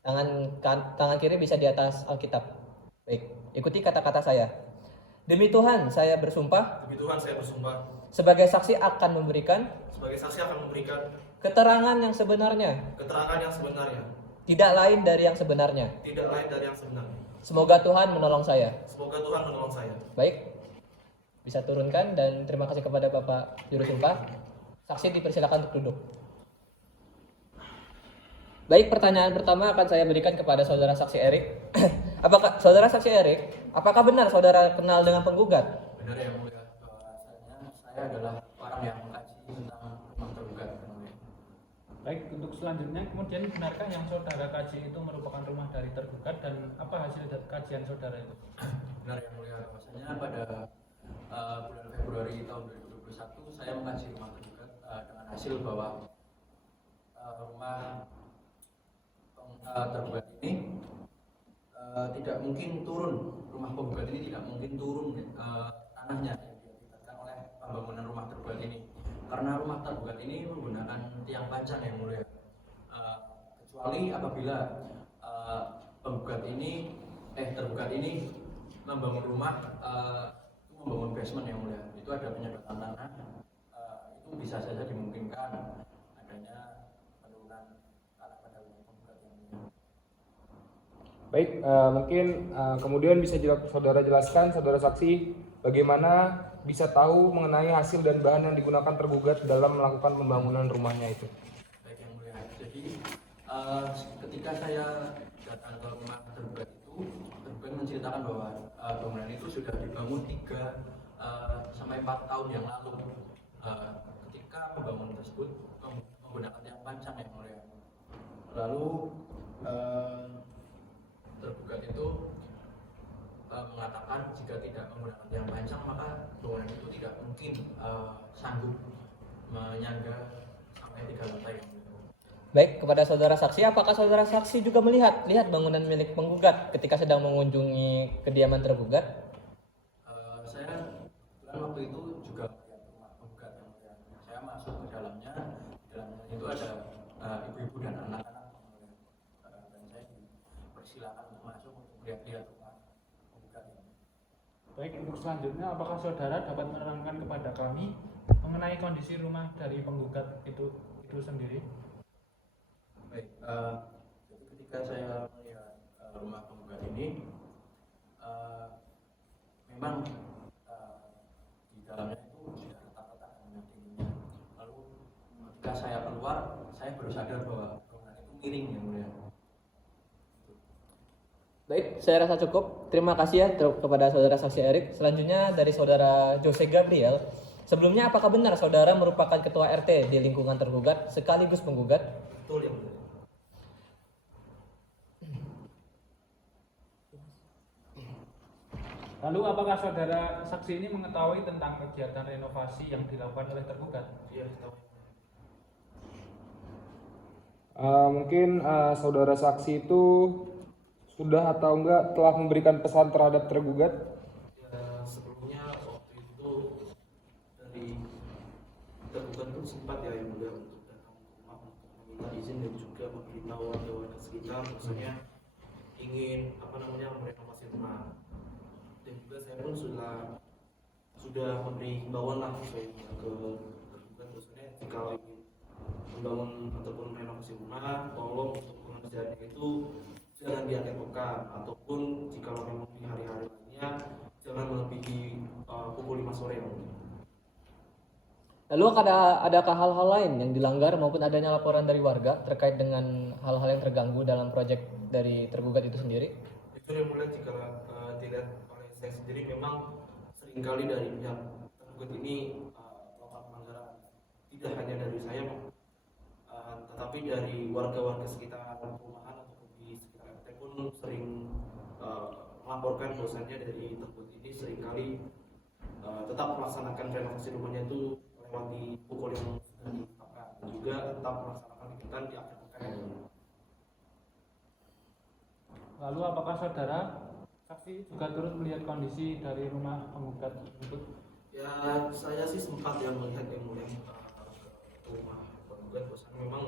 Tangan kiri bisa di atas Alkitab. Baik, ikuti kata-kata saya. Demi Tuhan saya bersumpah Demi Tuhan saya bersumpah sebagai saksi akan memberikan sebagai saksi akan memberikan keterangan yang sebenarnya, keterangan yang sebenarnya, tidak lain dari yang sebenarnya. tidak lain dari yang sebenarnya. Semoga Tuhan menolong saya. Semoga Tuhan menolong saya. Baik, bisa turunkan dan terima kasih kepada Bapak Juru Sumpah. Saksi dipersilakan untuk duduk. Baik, pertanyaan pertama akan saya berikan kepada saudara saksi Erik. Apakah saudara saksi Erik, apakah benar saudara kenal dengan penggugat? Benar yang mulia, bahwasanya saya adalah orang yang mengkaji tentang rumah tergugat yang mulia. Baik, untuk selanjutnya kemudian benarkah yang saudara kaji itu merupakan rumah dari tergugat dan apa hasil kajian saudara itu? Benar yang mulia, bahwasanya pada bulan Februari tahun 2021 saya mengkaji rumah tergugat dengan hasil bahwa rumah tergugat ini tidak mungkin turun, rumah penggugat ini tidak mungkin turun tanahnya yang diakibatkan oleh pembangunan rumah tergugat ini, karena rumah tergugat ini menggunakan tiang pancang yang mulia, kecuali apabila tergugat ini membangun rumah membangun basement yang mulia, itu ada penyedotan tanah, itu bisa saja dimungkinkan adanya penurunan tanah pada rumah penggugat yang mulia. Baik, mungkin kemudian bisa saudara jelaskan, saudara saksi, bagaimana bisa tahu mengenai hasil dan bahan yang digunakan tergugat dalam melakukan pembangunan rumahnya itu? Baik yang mulia, jadi ketika saya datang ke rumah tergugat itu, tergugat menceritakan bahwa bangunan itu sudah dibangun 3 sampai 4 tahun yang lalu. Ketika pembangunan tersebut menggunakan tiang pancang yang mulia, lalu tergugat itu mengatakan jika tidak menggunakan tiang pancang maka bangunan itu tidak mungkin sanggup menyangga sampai 3 lantai yang mulia. Baik, kepada saudara saksi, apakah saudara saksi juga melihat bangunan milik penggugat ketika sedang mengunjungi kediaman tergugat? Saya waktu itu juga melihat rumah penggugat yang mulia. Saya masuk ke dalamnya, itu ada ibu-ibu dan anak-anak yang mulia. Dan saya dipersilakan untuk masuk untuk melihat rumah penggugat ini. Baik, untuk selanjutnya apakah saudara dapat menerangkan kepada kami mengenai kondisi rumah dari penggugat itu sendiri? Baik, jadi ketika saya melihat rumah penggugat ini, memang di dalamnya itu sudah retak-retak dengan dindingnya. Lalu ketika saya keluar, saya baru sadar bahwa bangunan itu miring yang mulia. Baik, saya rasa cukup. Terima kasih ya kepada saudara saksi Erik. Selanjutnya dari saudara Jose Gabriel. Sebelumnya apakah benar saudara merupakan ketua RT di lingkungan tergugat sekaligus penggugat? Betul yang mulia. Lalu apakah saudara saksi ini mengetahui tentang kegiatan renovasi yang dilakukan oleh tergugat? Iya, tahu. Mungkin saudara saksi itu sudah atau enggak telah memberikan pesan terhadap tergugat? Ya, sebelumnya waktu itu dari tergugat pun sempat ya yang mulia untuk datang ke rumah untuk meminta izin dan juga memberitahu warga-warga sekitar maksudnya ingin merenovasi rumah. Dan juga saya pun sudah memberi himbauan lah saya ke tergugat maksudnya jika ingin membangun ataupun merenovasi rumah, tolong untuk pengerjaannya itu jangan di akhir pekan ataupun jika memang di hari-hari lainnya jangan melebihi pukul 5 sore. Lalu adakah hal-hal lain yang dilanggar maupun adanya laporan dari warga terkait dengan hal-hal yang terganggu dalam proyek dari tergugat itu sendiri? Itu yang mulai jika dilihat oleh saya sendiri memang seringkali dari pihak tergugat ini melakukan pelanggaran tidak hanya dari saya tetapi dari warga-warga sekitar perumahan ataupun di sekitar RT pun sering melaporkan bahwasannya dari tergugat ini seringkali tetap melaksanakan renovasi rumahnya itu melewati pukul yang sudah ditetapkan dan juga tetap melaksanakan kegiatan di akhir pekan. Lalu apakah saudara saksi juga turut melihat kondisi dari rumah penggugat tersebut? Ya, saya sih sempat ya melihat yang mulia rumah penggugat, bahwasannya memang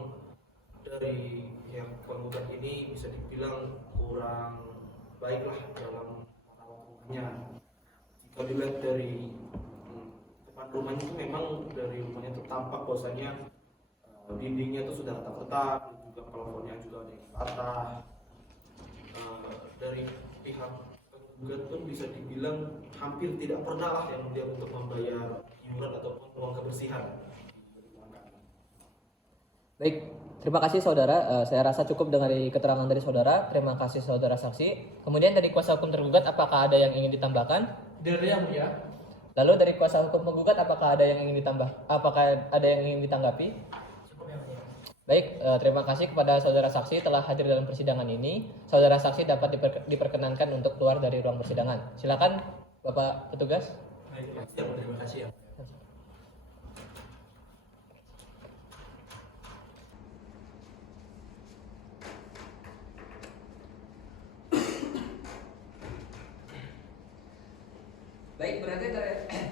dari yang penggugat ini bisa dibilang kurang baiklah dalam merawat rumahnya. Jika dilihat dari depan rumahnya itu memang dari rumahnya itu tampak bahwasanya dindingnya itu sudah retak-retak dan juga plafonnya juga ada yang patah. Dari pihak penggugat pun bisa dibilang hampir tidak pernah lah yang dia untuk membayar iuran ataupun uang kebersihan. Baik, terima kasih saudara. Saya rasa cukup dari keterangan dari saudara. Terima kasih saudara saksi. Kemudian dari kuasa hukum tergugat, apakah ada yang ingin ditambahkan? Dari yang mulia. Lalu dari kuasa hukum penggugat, apakah ada yang ingin ditambah? Apakah ada yang ingin ditanggapi? Cukup yang mulia. Baik, terima kasih kepada saudara saksi telah hadir dalam persidangan ini. Saudara saksi dapat diperkenankan untuk keluar dari ruang persidangan. Silakan, Bapak petugas. Baik, terima kasih ya.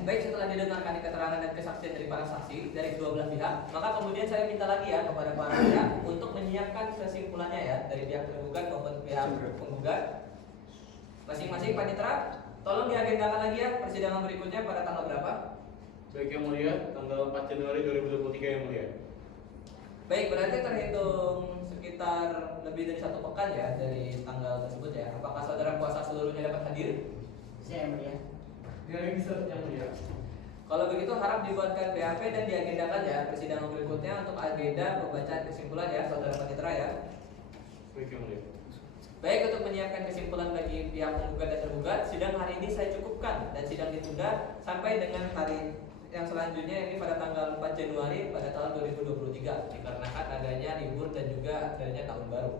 Baik, setelah didengarkan keterangan dan kesaksian dari para saksi dari kedua belah pihak, maka kemudian saya minta lagi ya kepada para pihak untuk menyiapkan kesimpulannya ya dari pihak tergugat maupun pihak penggugat. Masing-masing panitera, tolong diagendakan lagi ya persidangan berikutnya pada tanggal berapa? Baik yang mulia, tanggal 4 Januari 2023 yang mulia. Baik, berarti terhitung sekitar lebih dari 1 pekan ya dari tanggal tersebut ya. Apakah saudara kuasa seluruhnya dapat hadir? Saya yang mulia. Yang mulia. Kalau begitu harap dibuatkan BAP dan diagendakan ya persidangan berikutnya untuk agenda pembacaan kesimpulan ya saudara panitera ya. Baik yang mulia. Baik, untuk menyiapkan kesimpulan bagi pihak penggugat dan tergugat, sidang hari ini saya cukupkan dan sidang ditunda sampai dengan hari yang selanjutnya ini pada tanggal 4 Januari pada tahun 2023 dikarenakan adanya libur dan juga adanya tahun baru.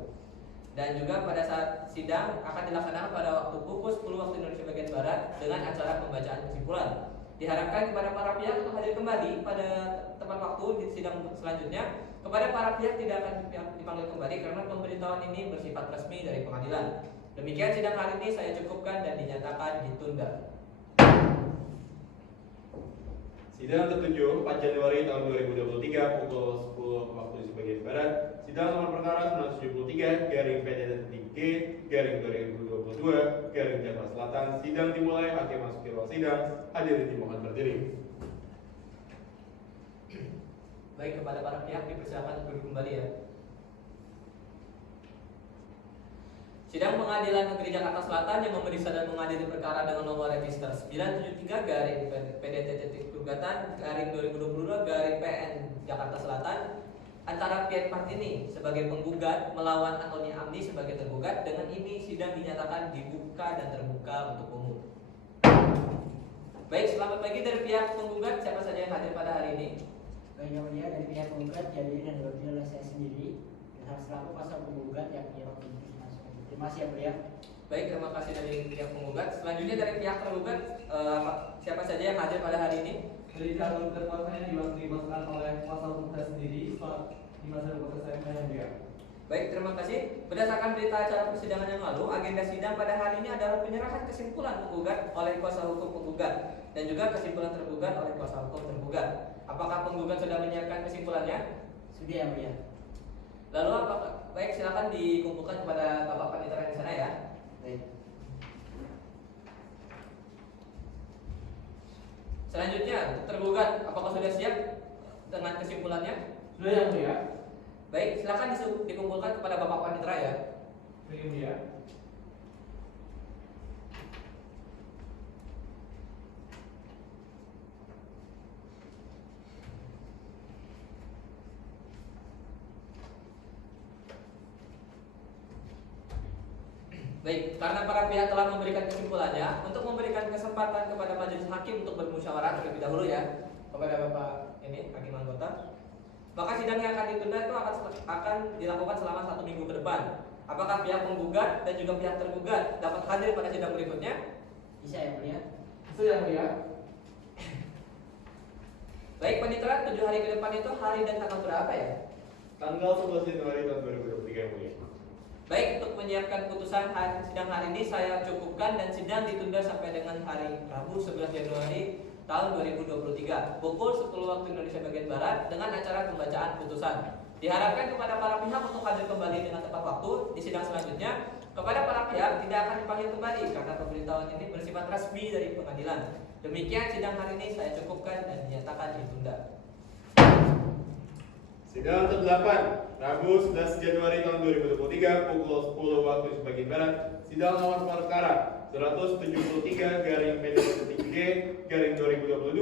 Dan juga pada saat sidang akan dilaksanakan pada waktu pukul 10 waktu Indonesia bagian Barat dengan acara pembacaan kesimpulan. Diharapkan kepada para pihak untuk hadir kembali pada tepat waktu di sidang selanjutnya. Kepada para pihak tidak akan dipanggil kembali karena pemberitahuan ini bersifat resmi dari pengadilan. Demikian sidang hari ini saya cukupkan dan dinyatakan ditunda. Sidang ke-7 4 Januari tahun 2023 pukul 10 waktu Indonesia bagian Barat. Sidang nomor perkara 973 garing PD.G garing 2022 garing Jakarta Selatan. Sidang dimulai, hakim masuki ruang sidang. Hadirin dimohon berdiri. Baik, kepada para pihak dipersilakan duduk kembali ya. Sidang Pengadilan Negeri Jakarta Selatan yang memeriksa dan mengadili perkara dengan nomor register 973 garing PDT Gugatan garing 2022 garing PN Jakarta Selatan antara pihak part ini sebagai penggugat melawan Antoni Amni sebagai tergugat. Dengan ini sidang dinyatakan dibuka dan terbuka untuk umum. Baik, selamat pagi dari pihak penggugat. Siapa saja yang hadir pada hari ini? Baik yang mulia, dari pihak penggugat dihadiri dan diwakili oleh saya sendiri dan selaku kuasa penggugat yakni Rocky. Terima kasih yang mulia. Baik, terima kasih dari pihak penggugat. Selanjutnya Selanjutnya dari pihak tergugat, siapa saja yang hadir pada hari ini? Dari pihak tergugat kuasanya dimaksudkan oleh kuasa hukum saya sendiri di masa hukum saya yang mulia. Baik, terima kasih. Berdasarkan berita acara persidangan yang lalu, agenda sidang pada hari ini adalah penyerahan kesimpulan penggugat oleh kuasa hukum penggugat dan juga kesimpulan tergugat oleh kuasa hukum tergugat. Apakah penggugat sudah menyiapkan kesimpulannya? Sudah yang mulia. Lalu apakah baik, silakan dikumpulkan kepada Bapak Panitera di sana ya. Baik. Selanjutnya, untuk tergugat, apakah sudah siap dengan kesimpulannya? Sudah yang mulia. Baik, silakan dikumpulkan kepada Bapak Panitera ya. Sudah yang mulia. Baik, karena para pihak telah memberikan kesimpulannya, untuk memberikan kesempatan kepada majelis hakim untuk bermusyawarah terlebih dahulu ya kepada Bapak ini hakim anggota. Maka sidang yang akan ditunda itu akan dilakukan selama 1 minggu ke depan. Apakah pihak penggugat dan juga pihak tergugat dapat hadir pada sidang berikutnya? Bisa yang mulia. Sudah yang mulia. Baik, panitera, 7 hari ke depan itu hari dan tanggal berapa ya? Tanggal 11 Januari tahun 2023 yang mulia. Baik, untuk menyiapkan putusan sidang hari ini saya cukupkan dan sidang ditunda sampai dengan hari Rabu 11 Januari tahun 2023 pukul 10 waktu Indonesia bagian Barat dengan acara pembacaan putusan. Diharapkan kepada para pihak untuk hadir kembali dengan tepat waktu di sidang selanjutnya. Kepada para pihak tidak akan dipanggil kembali karena pemberitahuan ini bersifat resmi dari pengadilan. Demikian sidang hari ini saya cukupkan dan dinyatakan ditunda. Sidang ke-8, Rabu 11 Januari tahun 2023 pukul 10 waktu Indonesia bagian Barat. Sidang nomor perkara 173-PDG-2022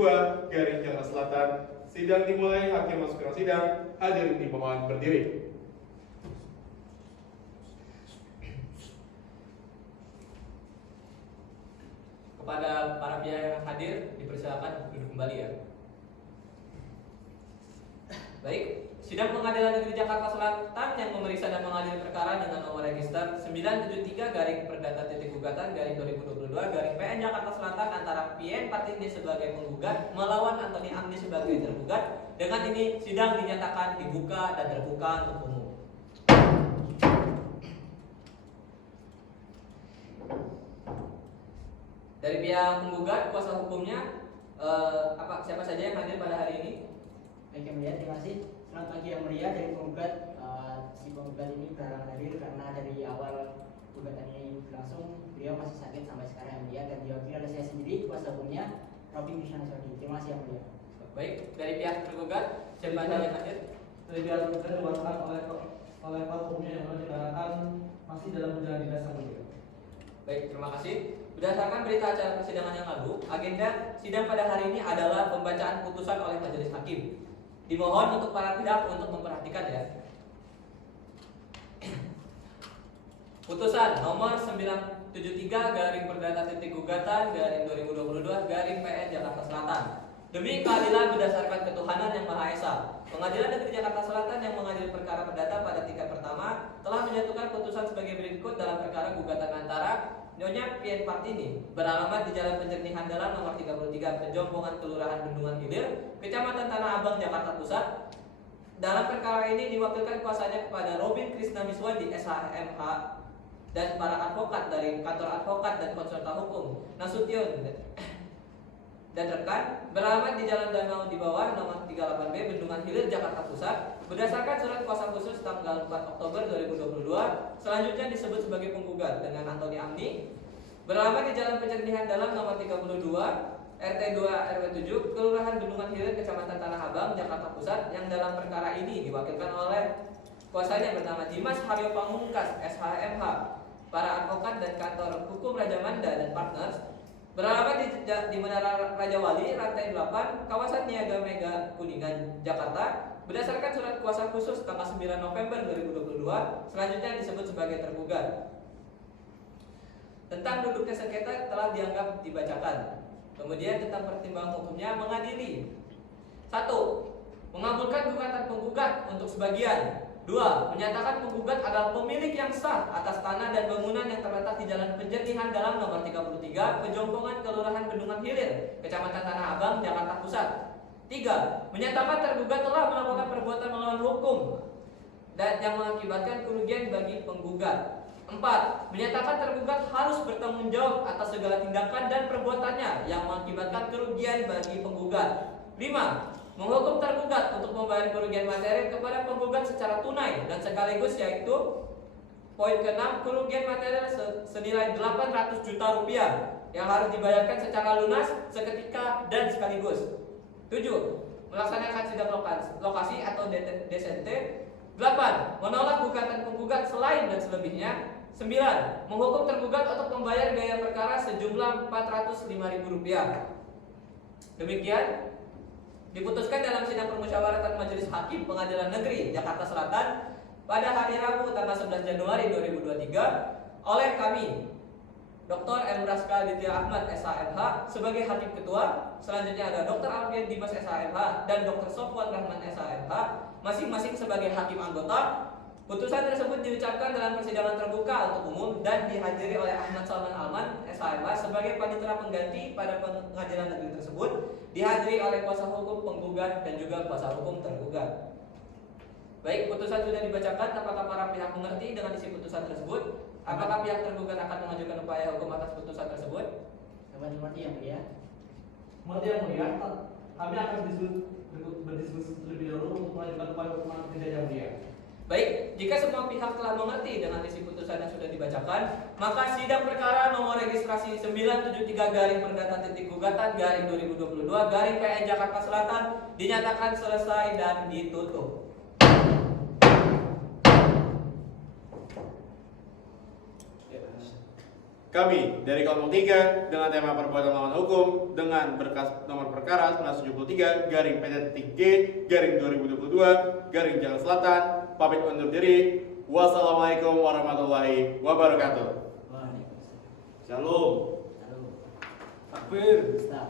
Jakarta Selatan. Sidang dimulai, hakim masuk ke sidang. Hadirin dimohon berdiri. Kepada para pihak yang hadir dipersilakan duduk kembali ya. Baik, sidang Pengadilan Negeri Jakarta Selatan yang memeriksa dan mengadili perkara dengan nomor register 973-Perdata-Gugatan-2022-PN Jakarta Selatan antara PN Partindi sebagai penggugat melawan Antoni Amni sebagai tergugat. Dengan ini sidang dinyatakan dibuka dan terbuka untuk umum. Dari pihak penggugat, kuasa hukumnya siapa saja yang hadir pada hari ini? Baik yang mulia, terima kasih. Selamat pagi yang mulia. Dari penggugat, si penggugat ini berhalangan hadir karena dari awal gugatan ini berlangsung beliau masih sakit sampai sekarang yang mulia, dan diwakili oleh saya sendiri, kuasa hukumnya Robi Mishanaswadi. Terima kasih yang mulia. Baik, dari pihak tergugat siapa saja yang hadir? Dari pihak tergugat diwakilkan oleh kuasa hukumnya yang dikarenakan masih dalam perjalanan dinas yang mulia. Baik, terima kasih. Berdasarkan berita acara persidangan yang lalu, agenda sidang pada hari ini adalah pembacaan putusan oleh majelis hakim. Dimohon untuk para pihak untuk memperhatikan ya. Putusan nomor 973-Perdata-Gugatan-2022-PN Jakarta Selatan. Demi keadilan berdasarkan ketuhanan yang Maha Esa, Pengadilan Negeri Jakarta Selatan yang mengadili perkara perdata pada tingkat pertama telah menjatuhkan putusan sebagai berikut dalam perkara gugatan antara Nyonya PN Partini beralamat di Jalan Penjernihan Dalam nomor 33 Penjompongan Kelurahan Bendungan Hilir, Kecamatan Tanah Abang, Jakarta Pusat. Dalam perkara ini diwakilkan kuasanya kepada Robin Krisna Miswadi SHMH dan para advokat dari kantor advokat dan konsultan hukum Nasution dan rekan beralamat di Jalan Danau di Bawah nomor 38B Bendungan Hilir, Jakarta Pusat. Berdasarkan surat kuasa khusus tanggal 4 Oktober 2022, selanjutnya disebut sebagai penggugat dengan Antoni Amni beralamat di Jalan Penjernihan Dalam nomor 32 RT 2 RW 7 Kelurahan Bendungan Hilir, Kecamatan Tanah Abang, Jakarta Pusat, yang dalam perkara ini diwakilkan oleh kuasanya bernama Dimas Haryo Pamungkas SHMH, para advokat dan kantor hukum Raja Manda dan partners beralamat di Menara Raja Wali, lantai 8, kawasan Niaga Mega Kuningan, Jakarta. Berdasarkan surat kuasa khusus tanggal 9 November 2022, selanjutnya disebut sebagai tergugat. Tentang duduknya sengketa telah dianggap dibacakan. Kemudian tentang pertimbangan hukumnya mengadili. 1. Mengabulkan gugatan penggugat untuk sebagian. 2. 2. Menyatakan penggugat adalah pemilik yang sah atas tanah dan bangunan yang terletak di Jalan Penjernihan Dalam nomor 33, Pejompongan, Kelurahan Bendungan Hilir, Kecamatan Tanah Abang, Jakarta Pusat. 3. Menyatakan tergugat telah melakukan perbuatan melawan hukum dan yang mengakibatkan kerugian bagi penggugat. 4. Menyatakan tergugat harus bertanggung jawab atas segala tindakan dan perbuatannya yang mengakibatkan kerugian bagi penggugat. 5. Menghukum tergugat untuk membayar kerugian materi kepada penggugat secara tunai dan sekaligus, yaitu poin ke-6, kerugian material senilai 800 juta rupiah yang harus dibayarkan secara lunas, seketika dan sekaligus. 7. Melaksanakan sidang lokasi atau DSNT. 8. Menolak gugatan penggugat selain dan selebihnya. 9. Menghukum tergugat untuk membayar biaya perkara sejumlah Rp405.000. Demikian diputuskan dalam sidang permusyawaratan Majelis Hakim Pengadilan Negeri Jakarta Selatan pada hari Rabu tanggal 11 Januari 2023 oleh kami Dr. M. Raska Aditya Ahmad SHMH sebagai Hakim Ketua. Selanjutnya ada Dr. Alfian Dimas SHMH dan Dr. Sofwan Rahman SHMH masing-masing sebagai Hakim Anggota. Putusan tersebut diucapkan dalam persidangan terbuka untuk umum dan dihadiri oleh Ahmad Salman Alman SHMH sebagai panitera pengganti pada pengadilan negeri tersebut, dihadiri oleh kuasa hukum penggugat dan juga kuasa hukum tergugat. Baik, putusan sudah dibacakan. Apakah para pihak mengerti dengan isi putusan tersebut? Apakah pihak tergugat akan mengajukan upaya hukum atas putusan tersebut? Dapat dimengerti yang mulia. Mengerti yang mulia, kami akan berdiskusi terlebih dahulu untuk mengajukan upaya hukum atas tindak yang mulia. Baik, jika semua pihak telah mengerti dengan isi putusan yang sudah dibacakan, maka sidang perkara nomor registrasi 973-gugatan-2022-PN Jakarta Selatan dinyatakan selesai dan ditutup. Kami dari kelompok 3 dengan tema perbuatan melawan hukum dengan berkas nomor perkara 973-P-G-2022 Jakarta Selatan pamit undur diri. Wassalamualaikum warahmatullahi wabarakatuh. Waalaikumsalam. Shalom. Halo. Takbir. Ustaz.